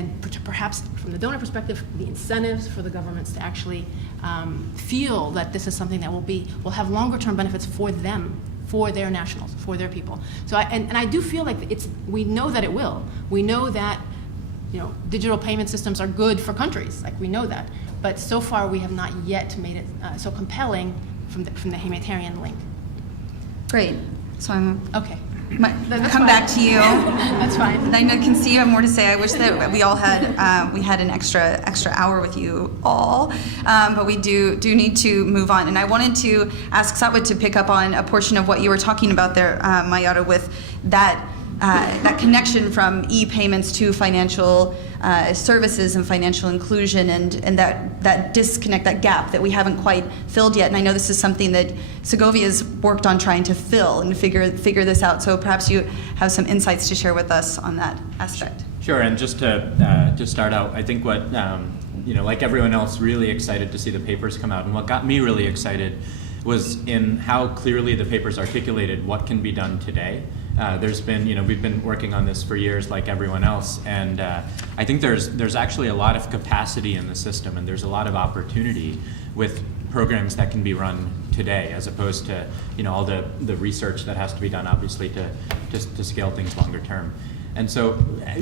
perhaps from the donor perspective, the incentives for the governments to actually feel that this is something that will have longer term benefits for them, for their nationals, for their people. So I do feel like we know that it will. We know that digital payment systems are good for countries, like we know that. But so far we have not yet made it so compelling from the humanitarian link. Great. So I'm okay. Come back to you. That's fine. I can see you have more to say. I wish that we all had we had an extra hour with you all, but we do need to move on. And I wanted to ask Satwit to pick up on a portion of what you were talking about there, Mayada, with that connection from e-payments to financial services and financial inclusion, and that disconnect, that gap that we haven't quite filled yet. And I know this is something that Segovia's worked on trying to fill and figure this out. So perhaps you have some insights to share with us on that aspect. Sure, and just to start out, I think what, like everyone else, really excited to see the papers come out. And what got me really excited was in how clearly the papers articulated what can be done today. There's been, we've been working on this for years like everyone else, and I think there's actually a lot of capacity in the system, and there's a lot of opportunity with programs that can be run today, as opposed to all the research that has to be done, obviously, to scale things longer term. And so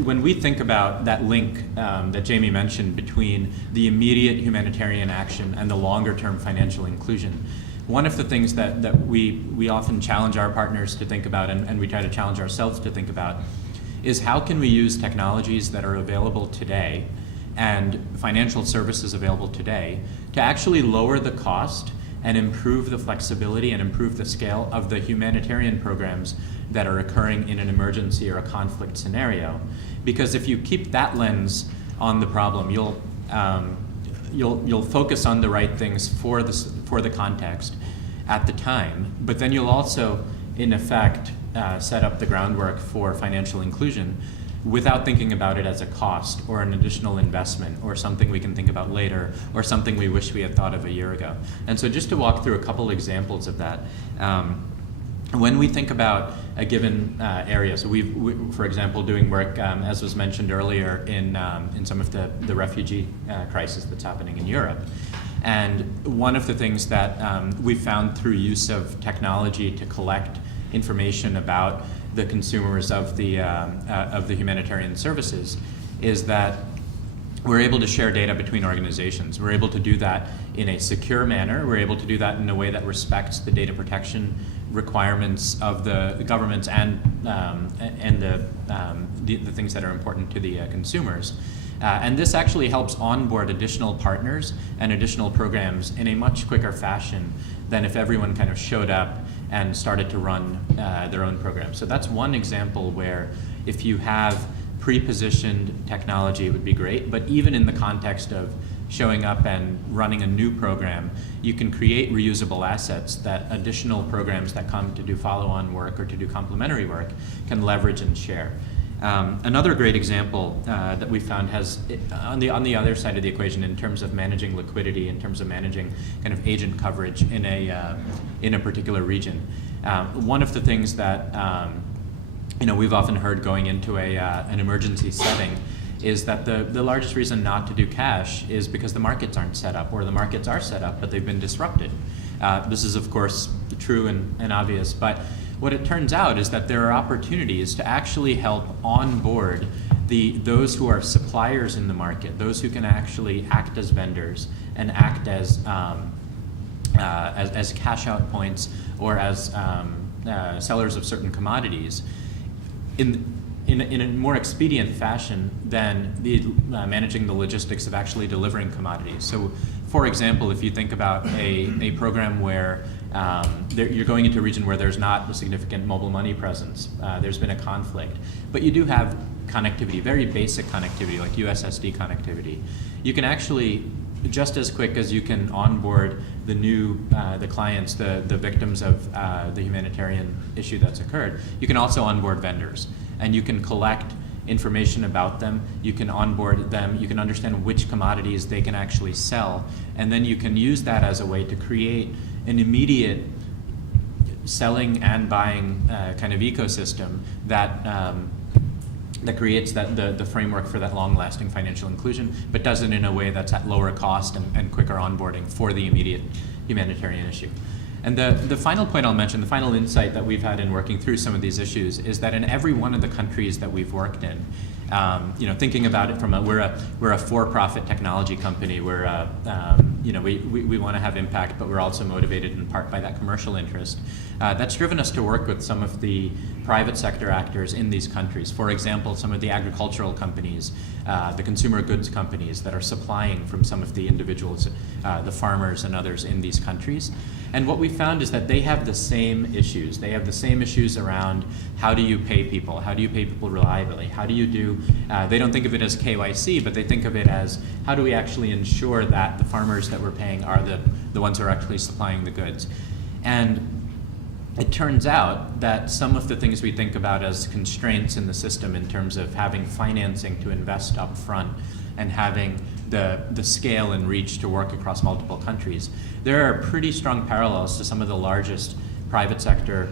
when we think about that link that Jamie mentioned between the immediate humanitarian action and the longer term financial inclusion, one of the things that we often challenge our partners to think about, and we try to challenge ourselves to think about, is how can we use technologies that are available today and financial services available today to actually lower the cost and improve the flexibility and improve the scale of the humanitarian programs that are occurring in an emergency or a conflict scenario. Because if you keep that lens on the problem, you'll focus on the right things for the context at the time, but then you'll also, in effect, set up the groundwork for financial inclusion without thinking about it as a cost or an additional investment or something we can think about later or something we wish we had thought of a year ago. And so just to walk through a couple examples of that, when we think about a given area, so we, for example, doing work, as was mentioned earlier, in some of the refugee crisis that's happening in Europe. And one of the things that we found through use of technology to collect information about the consumers of the humanitarian services is that we're able to share data between organizations. We're able to do that in a secure manner. We're able to do that in a way that respects the data protection requirements of the governments and the things that are important to the consumers. And this actually helps onboard additional partners and additional programs in a much quicker fashion than if everyone kind of showed up and started to run their own programs. So that's one example where if you have pre-positioned technology, it would be great, but even in the context of showing up and running a new program, you can create reusable assets that additional programs that come to do follow-on work or to do complementary work can leverage and share. Another great example that we found has, on the other side of the equation, in terms of managing liquidity, in terms of managing kind of agent coverage in a particular region. One of the things that we've often heard going into an emergency setting is that the largest reason not to do cash is because the markets aren't set up, or the markets are set up but they've been disrupted. This is of course true and obvious, but what it turns out is that there are opportunities to actually help onboard those who are suppliers in the market, those who can actually act as vendors and act as cash out points or as sellers of certain commodities in a more expedient fashion than managing the logistics of actually delivering commodities. So, for example, if you think about a program where you're going into a region where there's not a significant mobile money presence, there's been a conflict, but you do have connectivity, very basic connectivity like USSD connectivity, you can actually, just as quick as you can onboard the clients, the victims of the humanitarian issue that's occurred, you can also onboard vendors. And you can collect information about them, you can onboard them, you can understand which commodities they can actually sell, and then you can use that as a way to create an immediate selling and buying kind of ecosystem that creates the framework for that long-lasting financial inclusion, but does it in a way that's at lower cost and quicker onboarding for the immediate humanitarian issue. And the final point I'll mention, the final insight that we've had in working through some of these issues, is that in every one of the countries that we've worked in, thinking about it from we're a for-profit technology company. We want to have impact, but we're also motivated in part by that commercial interest. That's driven us to work with some of the private sector actors in these countries. For example, some of the agricultural companies, the consumer goods companies that are supplying from some of the individuals, the farmers and others in these countries. And what we found is that they have the same issues. They have the same issues around how do you pay people? How do you pay people reliably? How do you do, they don't think of it as KYC, but they think of it as how do we actually ensure that the farmers that we're paying are the ones who are actually supplying the goods. And it turns out that some of the things we think about as constraints in the system in terms of having financing to invest up front and having the scale and reach to work across multiple countries, there are pretty strong parallels to some of the largest private sector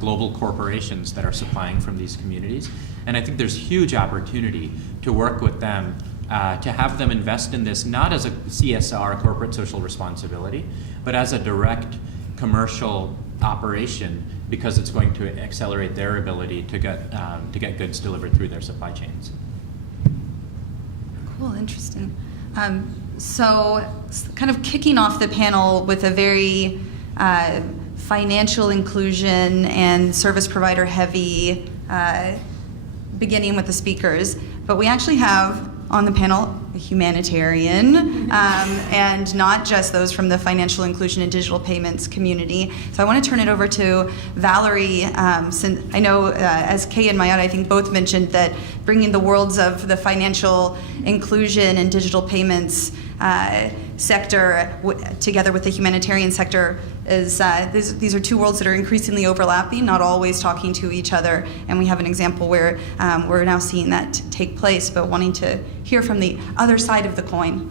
global corporations that are supplying from these communities. And I think there's huge opportunity to work with them, to have them invest in this not as a CSR, corporate social responsibility, but as a direct commercial operation, because it's going to accelerate their ability to get goods delivered through their supply chains. Cool, interesting. So kind of kicking off the panel with a very financial inclusion and service provider heavy beginning with the speakers, but we actually have on the panel a humanitarian and not just those from the financial inclusion and digital payments community. So I want to turn it over to Valerie. Since I know as Kay and Mayada, I think both mentioned that bringing the worlds of the financial inclusion and digital payments sector together with the humanitarian sector is these are two worlds that are increasingly overlapping, not always talking to each other, and we have an example where we're now seeing that take place, but wanting to hear from the other side of the coin.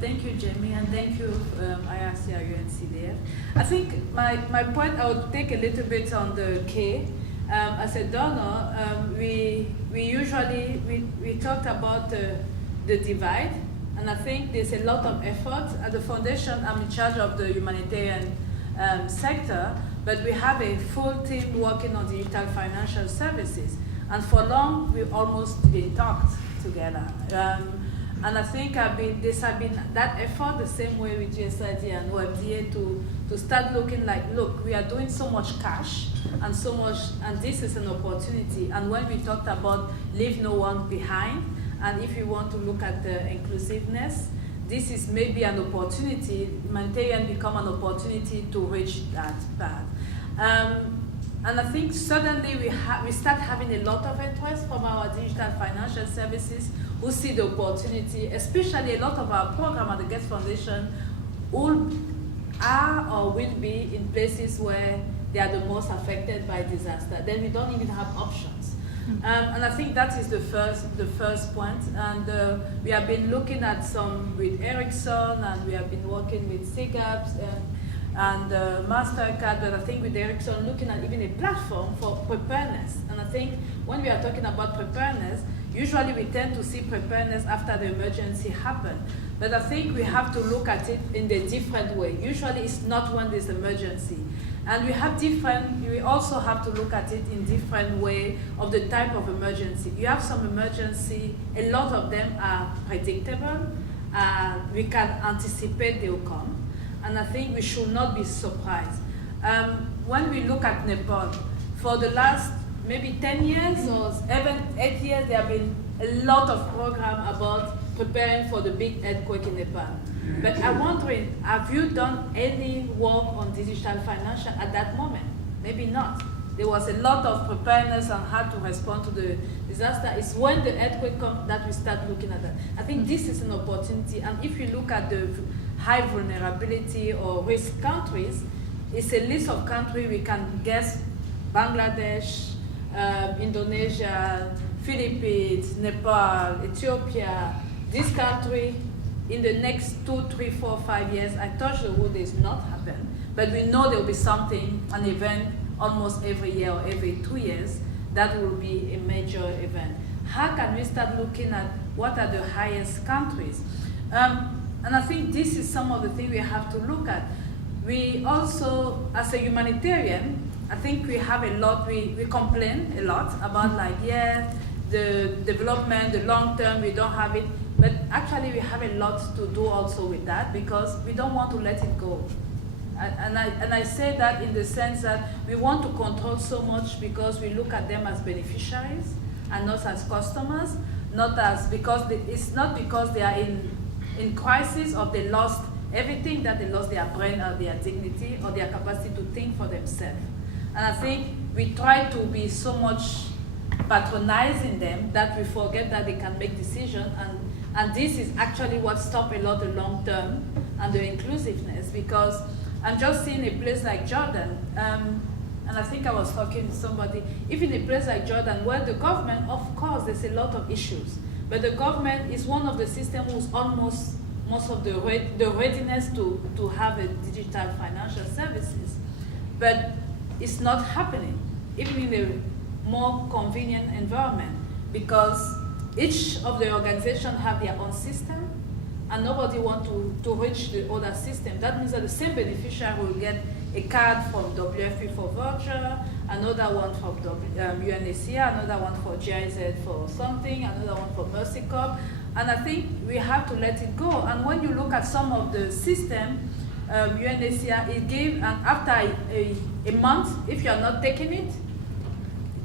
Thank you, Jamie, and thank you, IRC or UNCDF. I think my point, I would take a little bit on the K. As a donor, we usually talked about the divide. And I think there's a lot of effort at the foundation. I'm in charge of the humanitarian sector, but we have a full team working on digital financial services. And for long, we almost didn't talk together. And I think this has been that effort the same way with USID and OFDA to start looking like, look, we are doing so much cash and so much, and this is an opportunity. And when we talked about leave no one behind, and if you want to look at the inclusiveness, this is maybe an opportunity, humanitarian become an opportunity to reach that path. And I think suddenly we start having a lot of interest from our digital financial services who see the opportunity, especially a lot of our program at the Gates Foundation all are or will be in places where they are the most affected by disaster. Then we don't even have options. And I think that is the first point. And we have been looking at some with Ericsson, and we have been working with SIGAPs and MasterCard, but I think with Ericsson looking at even a platform for preparedness. And I think when we are talking about preparedness, usually we tend to see preparedness after the emergency happened. But I think we have to look at it in a different way. Usually it's not when there's emergency. And we also have to look at it in different way of the type of emergency. You have some emergency, a lot of them are predictable, we can anticipate they will come. And I think we should not be surprised. When we look at Nepal, for the last maybe 10 years or even 8 years, there have been a lot of programs about preparing for the big earthquake in Nepal. But I'm wondering, have you done any work on digital financial at that moment? Maybe not. There was a lot of preparedness on how to respond to the disaster. It's when the earthquake comes that we start looking at that. I think this is an opportunity, and if you look at the high vulnerability or risk countries, it's a list of countries we can guess: Bangladesh, Indonesia, Philippines, Nepal, Ethiopia. This country, in the next 2, 3, 4, 5 years, I touch the wood, is not happen, but we know there will be something, an event almost every year or every 2 years, that will be a major event. How can we start looking at what are the highest countries? And I think this is some of the things we have to look at. We also, as a humanitarian, I think we have a lot, we complain a lot about like, yeah, the development, the long term, we don't have it. But actually we have a lot to do also with that because we don't want to let it go. And I say that in the sense that we want to control so much because we look at them as beneficiaries and not as customers, it's not because they are in crisis or they lost everything, that they lost their brain or their dignity or their capacity to think for themselves. And I think we try to be so much patronizing them that we forget that they can make decisions, and this is actually what stops a lot the long term and the inclusiveness, because I'm just seeing a place like Jordan, and I think I was talking to somebody, even a place like Jordan where the government, of course, there's a lot of issues, but the government is one of the systems who's almost most of the readiness to have a digital financial services, but it's not happening, even in a more convenient environment, because each of the organizations have their own system, and nobody wants to reach the other system. That means that the same beneficiary will get a card from WFP for voucher, another one from UNHCR, another one for GIZ for something, another one for Mercy Corps, and I think we have to let it go. And when you look at some of the system, UNHCR, it gave, and after a month, if you are not taking it,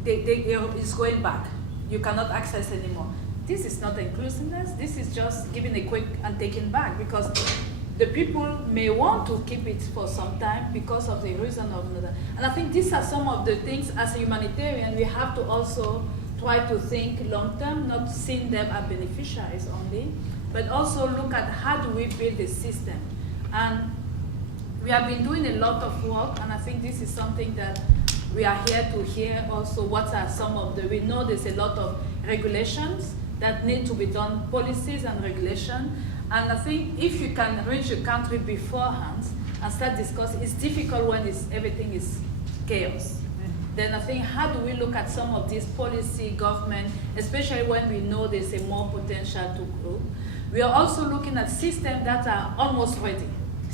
it's going back. You cannot access anymore. This is not inclusiveness. This is just giving a quick and taking back, because the people may want to keep it for some time because of the reason of another. And I think these are some of the things as a humanitarian we have to also try to think long term, not seeing them as beneficiaries only, but also look at how do we build a system. And we have been doing a lot of work, and I think this is something that we are here to hear also what are some of the, we know there's a lot of regulations that need to be done, policies and regulation. And I think if you can reach a country beforehand and start discussing, it's difficult when everything is chaos. Then I think how do we look at some of these policy, government, especially when we know there's a more potential to grow. We are also looking at systems that are almost ready.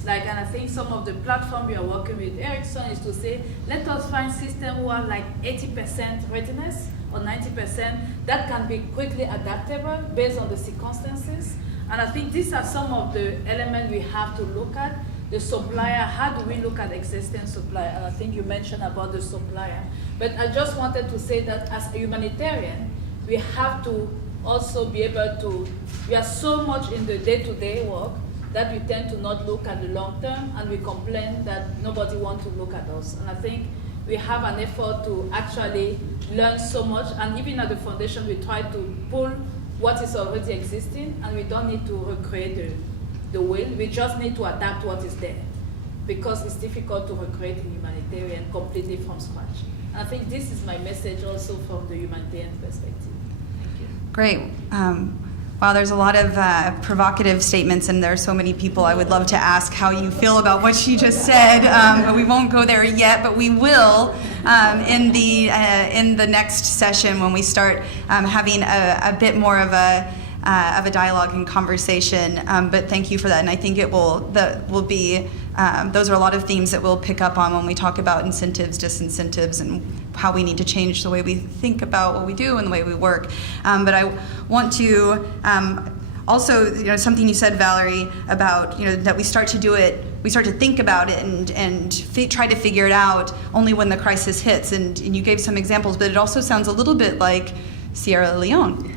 Like, and I think some of the platform we are working with Ericsson is to say, let us find systems who are like 80% readiness or 90% that can be quickly adaptable based on the circumstances. And I think these are some of the elements we have to look at. The supplier, how do we look at existing supplier? And I think you mentioned about the supplier. But I just wanted to say that as a humanitarian, we have to also be able to, we are so much in the day-to-day work that we tend to not look at the long term, and we complain that nobody wants to look at us. And I think we have an effort to actually learn so much, and even at the foundation we try to pull what is already existing, and we don't need to recreate the wheel, we just need to adapt what is there, because it's difficult to recreate a humanitarian completely from scratch. And I think this is my message also from the humanitarian perspective. Thank you. Great. Wow, there's a lot of provocative statements, and there are so many people I would love to ask how you feel about what she just said, but we won't go there yet, but we will in the next session when we start having a bit more of a dialogue and conversation. But thank you for that, and I think those are a lot of themes that we'll pick up on when we talk about incentives, disincentives, and how we need to change the way we think about what we do and the way we work. But I want to also, something you said, Valerie, about that we start to think about it and try to figure it out only when the crisis hits. And you gave some examples, but it also sounds a little bit like Sierra Leone.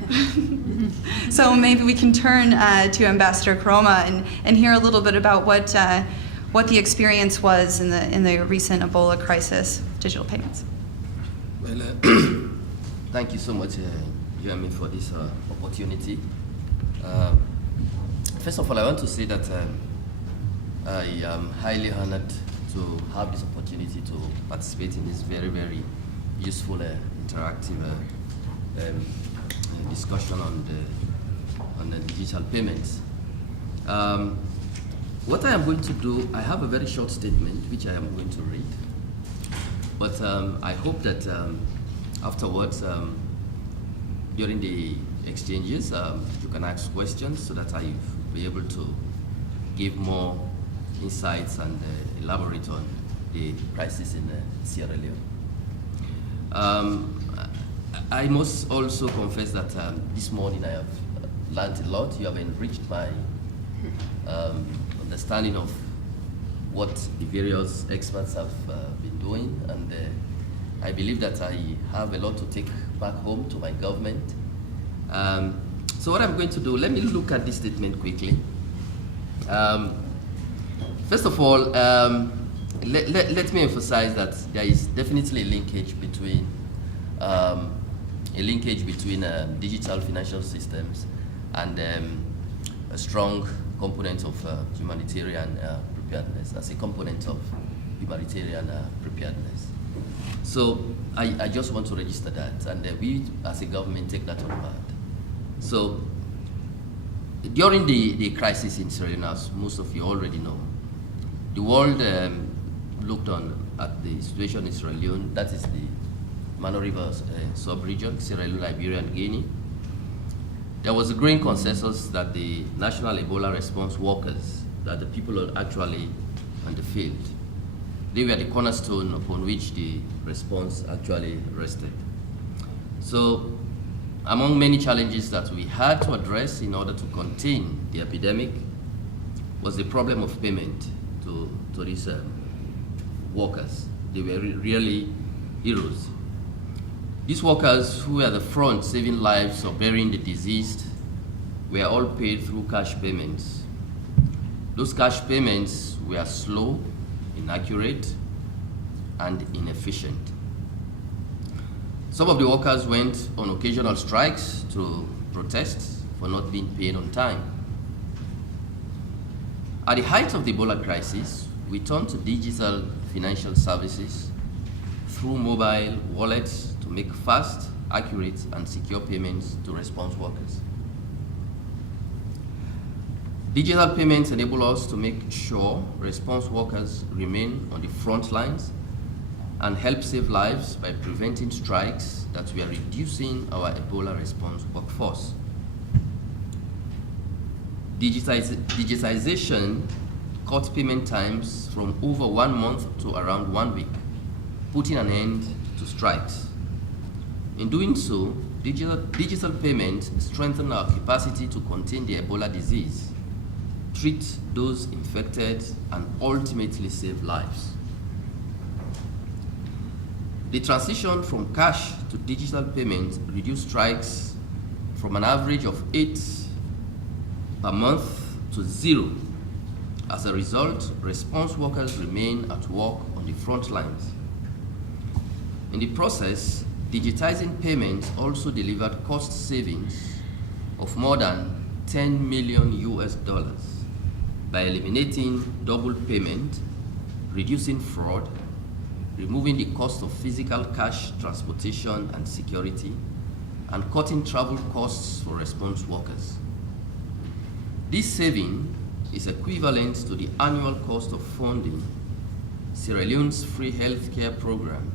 So maybe we can turn to Ambassador Karoma and hear a little bit about what the experience was in the recent Ebola crisis, digital payments. Well, thank you so much, Jeremy, for this opportunity. First of all, I want to say that I am highly honored to have this opportunity to participate in this very, very useful, interactive discussion on the digital payments. What I am going to do, I have a very short statement which I am going to read, but I hope that afterwards, during the exchanges, you can ask questions so that I will be able to give more insights and elaborate on the crisis in Sierra Leone. I must also confess that this morning I have learned a lot. You have enriched my understanding of what the various experts have been doing, and I believe that I have a lot to take back home to my government. So what I'm going to do, let me look at this statement quickly. First of all, let me emphasize that there is definitely a linkage between digital financial systems and a strong component of humanitarian preparedness, as a component of humanitarian preparedness. So I just want to register that, and we as a government take that on board. So during the crisis in Sierra Leone, as most of you already know, the world looked on at the situation in Sierra Leone, that is the Mano River sub-region, Sierra Leone, Liberia, and Guinea. There was a growing consensus that the national Ebola response workers, that the people actually on the field, they were the cornerstone upon which the response actually rested. So, among many challenges that we had to address in order to contain the epidemic was the problem of payment to these workers. They were really heroes. These workers who were at the front saving lives or burying the deceased were all paid through cash payments. Those cash payments were slow, inaccurate, and inefficient. Some of the workers went on occasional strikes to protest for not being paid on time. At the height of the Ebola crisis, we turned to digital financial services through mobile wallets to make fast, accurate, and secure payments to response workers. Digital payments enable us to make sure response workers remain on the front lines and help save lives by preventing strikes that we are reducing our Ebola response workforce. Digitization cut payment times from over 1 month to around 1 week, putting an end to strikes. In doing so, digital payment strengthened our capacity to contain the Ebola disease, treat those infected, and ultimately save lives. The transition from cash to digital payment reduced strikes from an average of 8 per month to 0. As a result, response workers remain at work on the front lines. In the process, digitizing payments also delivered cost savings of more than $10 million by eliminating double payment, reducing fraud, removing the cost of physical cash transportation and security, and cutting travel costs for response workers. This saving is equivalent to the annual cost of funding Sierra Leone's free healthcare program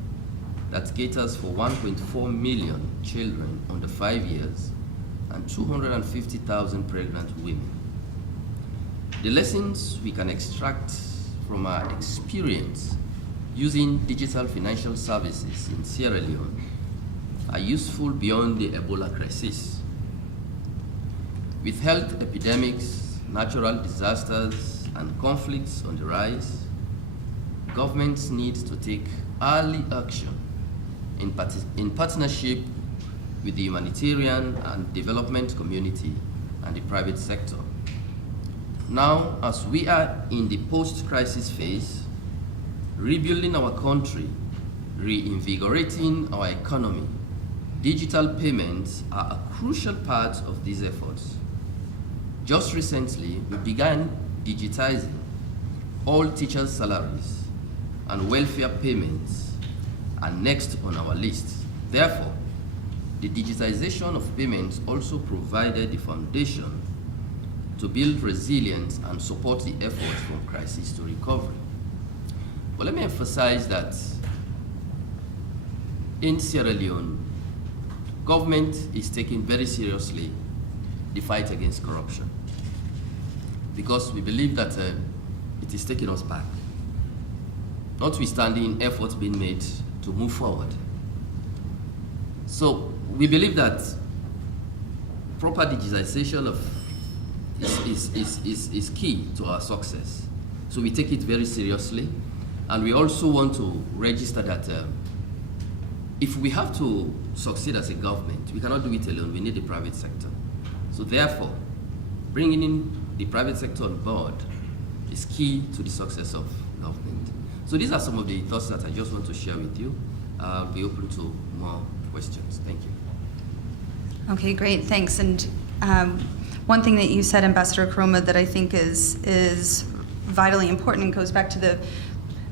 that caters for 1.4 million children under 5 years and 250,000 pregnant women. The lessons we can extract from our experience using digital financial services in Sierra Leone are useful beyond the Ebola crisis. With health epidemics, natural disasters, and conflicts on the rise, governments need to take early action in partnership with the humanitarian and development community and the private sector. Now, as we are in the post-crisis phase, rebuilding our country, reinvigorating our economy, digital payments are a crucial part of these efforts. Just recently, we began digitizing all teachers' salaries, and welfare payments are next on our list. Therefore, the digitization of payments also provided the foundation to build resilience and support the efforts from crisis to recovery. But let me emphasize that in Sierra Leone, government is taking very seriously the fight against corruption, because we believe that it is taking us back, notwithstanding efforts being made to move forward. So we believe that proper digitization is key to our success. So we take it very seriously, and we also want to register that if we have to succeed as a government, we cannot do it alone. We need the private sector. So therefore, bringing in the private sector on board is key to the success of government. So these are some of the thoughts that I just want to share with you. I'll be open to more questions. Thank you. Okay, great, thanks. And one thing that you said, Ambassador Karoma, that I think is vitally important and goes back to the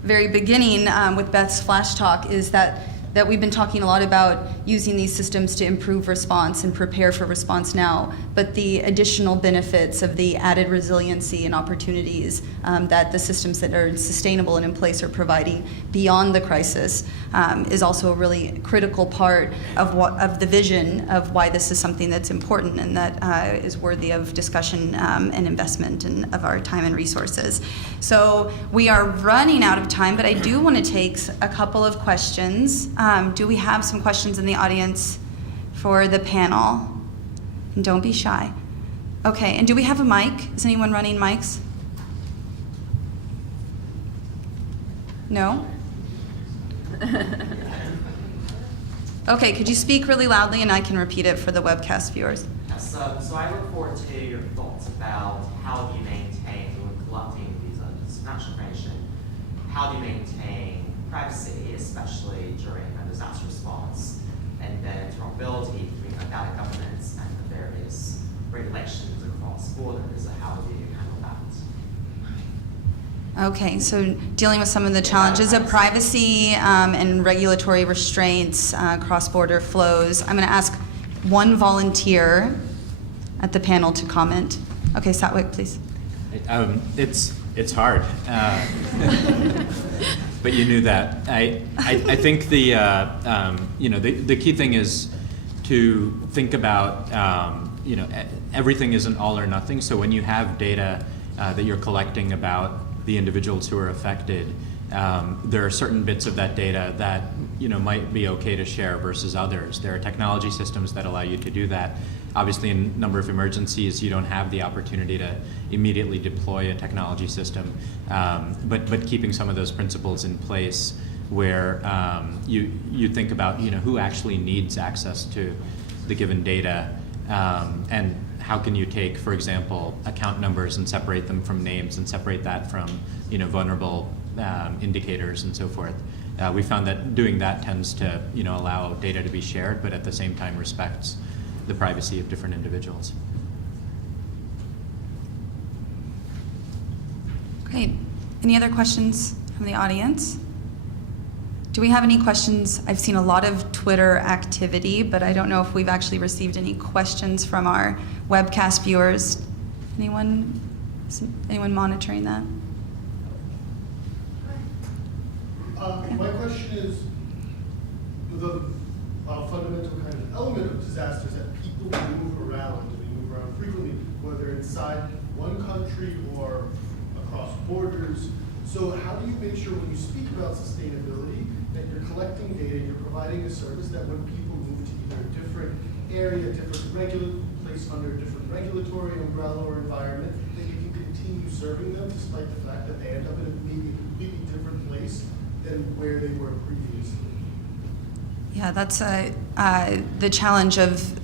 very beginning with Beth's flash talk, is that we've been talking a lot about using these systems to improve response and prepare for response now, but the additional benefits of the added resiliency and opportunities that the systems that are sustainable and in place are providing beyond the crisis is also a really critical part of the vision of why this is something that's important and that is worthy of discussion and investment and of our time and resources. So we are running out of time, but I do want to take a couple of questions. Do we have some questions in the audience for the panel? And don't be shy. Okay, and do we have a mic? Is anyone running mics? No? Okay, could you speak really loudly and I can repeat it for the webcast viewers? Yes, so I look forward to your thoughts about how do you maintain, when collecting these financial information, how do you maintain privacy, especially during a disaster response, and then interoperability between data governance and the various regulations across borders. How do you handle that? Okay, so dealing with some of the challenges of privacy and regulatory restraints, cross-border flows. I'm going to ask one volunteer at the panel to comment. Okay, Satwik, please. It's hard, but you knew that. I think the key thing is to think about everything isn't all or nothing. So when you have data that you're collecting about the individuals who are affected, there are certain bits of that data that might be okay to share versus others. There are technology systems that allow you to do that. Obviously, in a number of emergencies, you don't have the opportunity to immediately deploy a technology system, but keeping some of those principles in place where you think about who actually needs access to the given data, and how can you take, for example, account numbers and separate them from names and separate that from vulnerable indicators and so forth. We found that doing that tends to allow data to be shared, but at the same time respects the privacy of different individuals. Great. Any other questions from the audience? Do we have any questions? I've seen a lot of Twitter activity, but I don't know if we've actually received any questions from our webcast viewers. Anyone monitoring that? My question is, the fundamental kind of element of disasters that people move around, and we move around frequently, whether inside one country or across borders. So how do you make sure when you speak about sustainability that you're collecting data, you're providing a service that when people move to either a different area, placed under a different regulatory umbrella or environment, that you can continue serving them despite the fact that they end up in a maybe completely different place than where they were previously? Yeah, that's the challenge of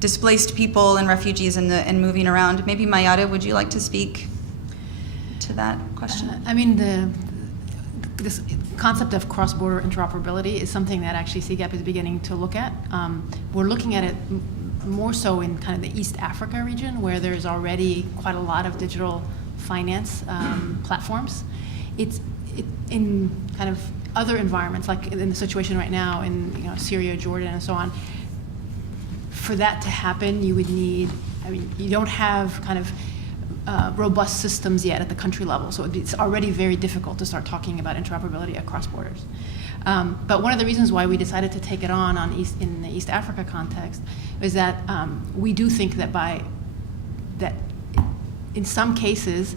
displaced people and refugees and moving around. Maybe Mayada, would you like to speak to that question? This concept of cross-border interoperability is something that actually CGAP is beginning to look at. We're looking at it more so in kind of the East Africa region, where there's already quite a lot of digital finance platforms. It's in kind of other environments, like in the situation right now in Syria, Jordan, and so on. For that to happen, you would need, you don't have kind of robust systems yet at the country level, so it's already very difficult to start talking about interoperability across borders. But one of the reasons why we decided to take it on in the East Africa context is that we do think that in some cases,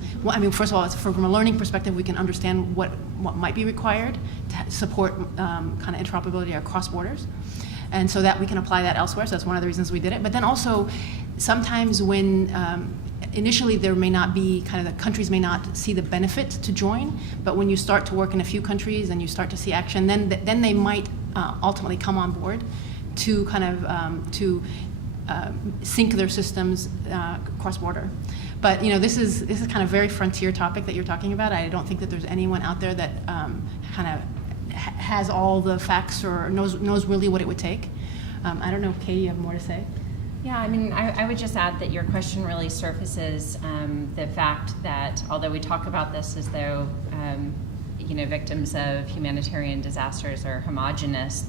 first of all, from a learning perspective, we can understand what might be required to support kind of interoperability across borders, and so that we can apply that elsewhere. So that's one of the reasons we did it. But then also, sometimes when initially there may not be, kind of the countries may not see the benefit to join, but when you start to work in a few countries and you start to see action, then they might ultimately come on board to kind of sync their systems cross-border. But this is kind of very frontier topic that you're talking about. I don't think that there's anyone out there that kind of has all the facts or knows really what it would take. I don't know, Katie, you have more to say? Yeah, I would just add that your question really surfaces the fact that although we talk about this as though victims of humanitarian disasters are homogenous,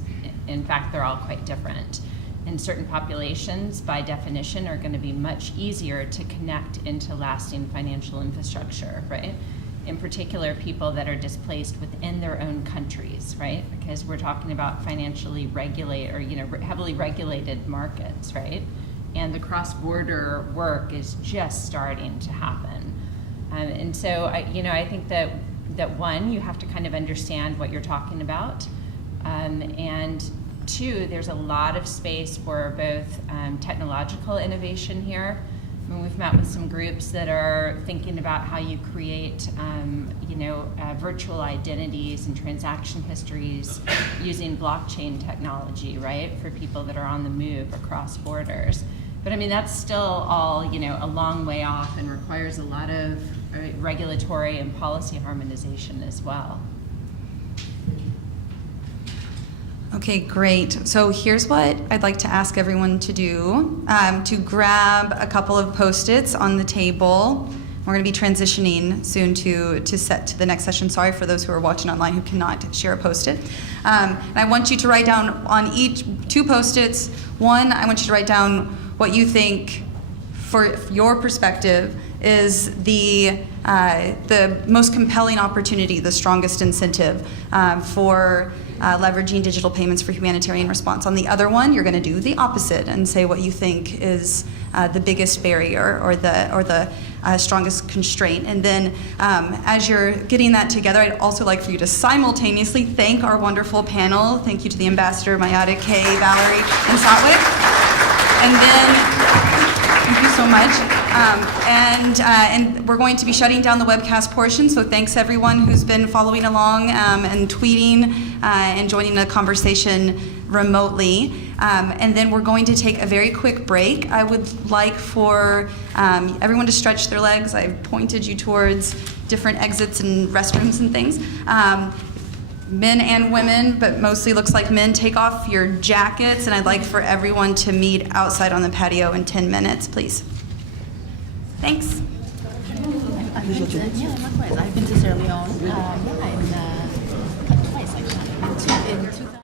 in fact they're all quite different. And certain populations, by definition, are going to be much easier to connect into lasting financial infrastructure, right? In particular, people that are displaced within their own countries, right? Because we're talking about financially regulated or heavily regulated markets, right? And the cross-border work is just starting to happen, and so I think that one, you have to kind of understand what you're talking about, and two, there's a lot of space for both technological innovation here. We've met with some groups that are thinking about how you create, virtual identities and transaction histories using blockchain technology, right, for people that are on the move across borders. But that's still all, a long way off and requires a lot of regulatory and policy harmonization as well. Okay, great. So here's what I'd like to ask everyone to do, to grab a couple of Post-its on the table. We're going to be transitioning soon to set to the next session. Sorry for those who are watching online who cannot share a Post-it. And I want you to write down on each 2 Post-its. One, I want you to write down what you think, for your perspective, is the most compelling opportunity, the strongest incentive for leveraging digital payments for humanitarian response. On the other one, you're going to do the opposite and say what you think is the biggest barrier or the strongest constraint. And then as you're getting that together, I'd also like for you to simultaneously thank our wonderful panel. Thank you to the Ambassador, Mayada, Kay, Valerie, and Satwik. And then, thank you so much. And we're going to be shutting down the webcast portion, so thanks everyone who's been following along and tweeting and joining the conversation remotely. And then we're going to take a very quick break. I would like for everyone to stretch their legs. I've pointed you towards different exits and restrooms and things. Men and women, but mostly looks like men, take off your jackets, and I'd like for everyone to meet outside on the patio in 10 minutes, please. Thanks. I've been to, yeah, likewise. I've been to Sierra Leone. Twice actually. In 2000.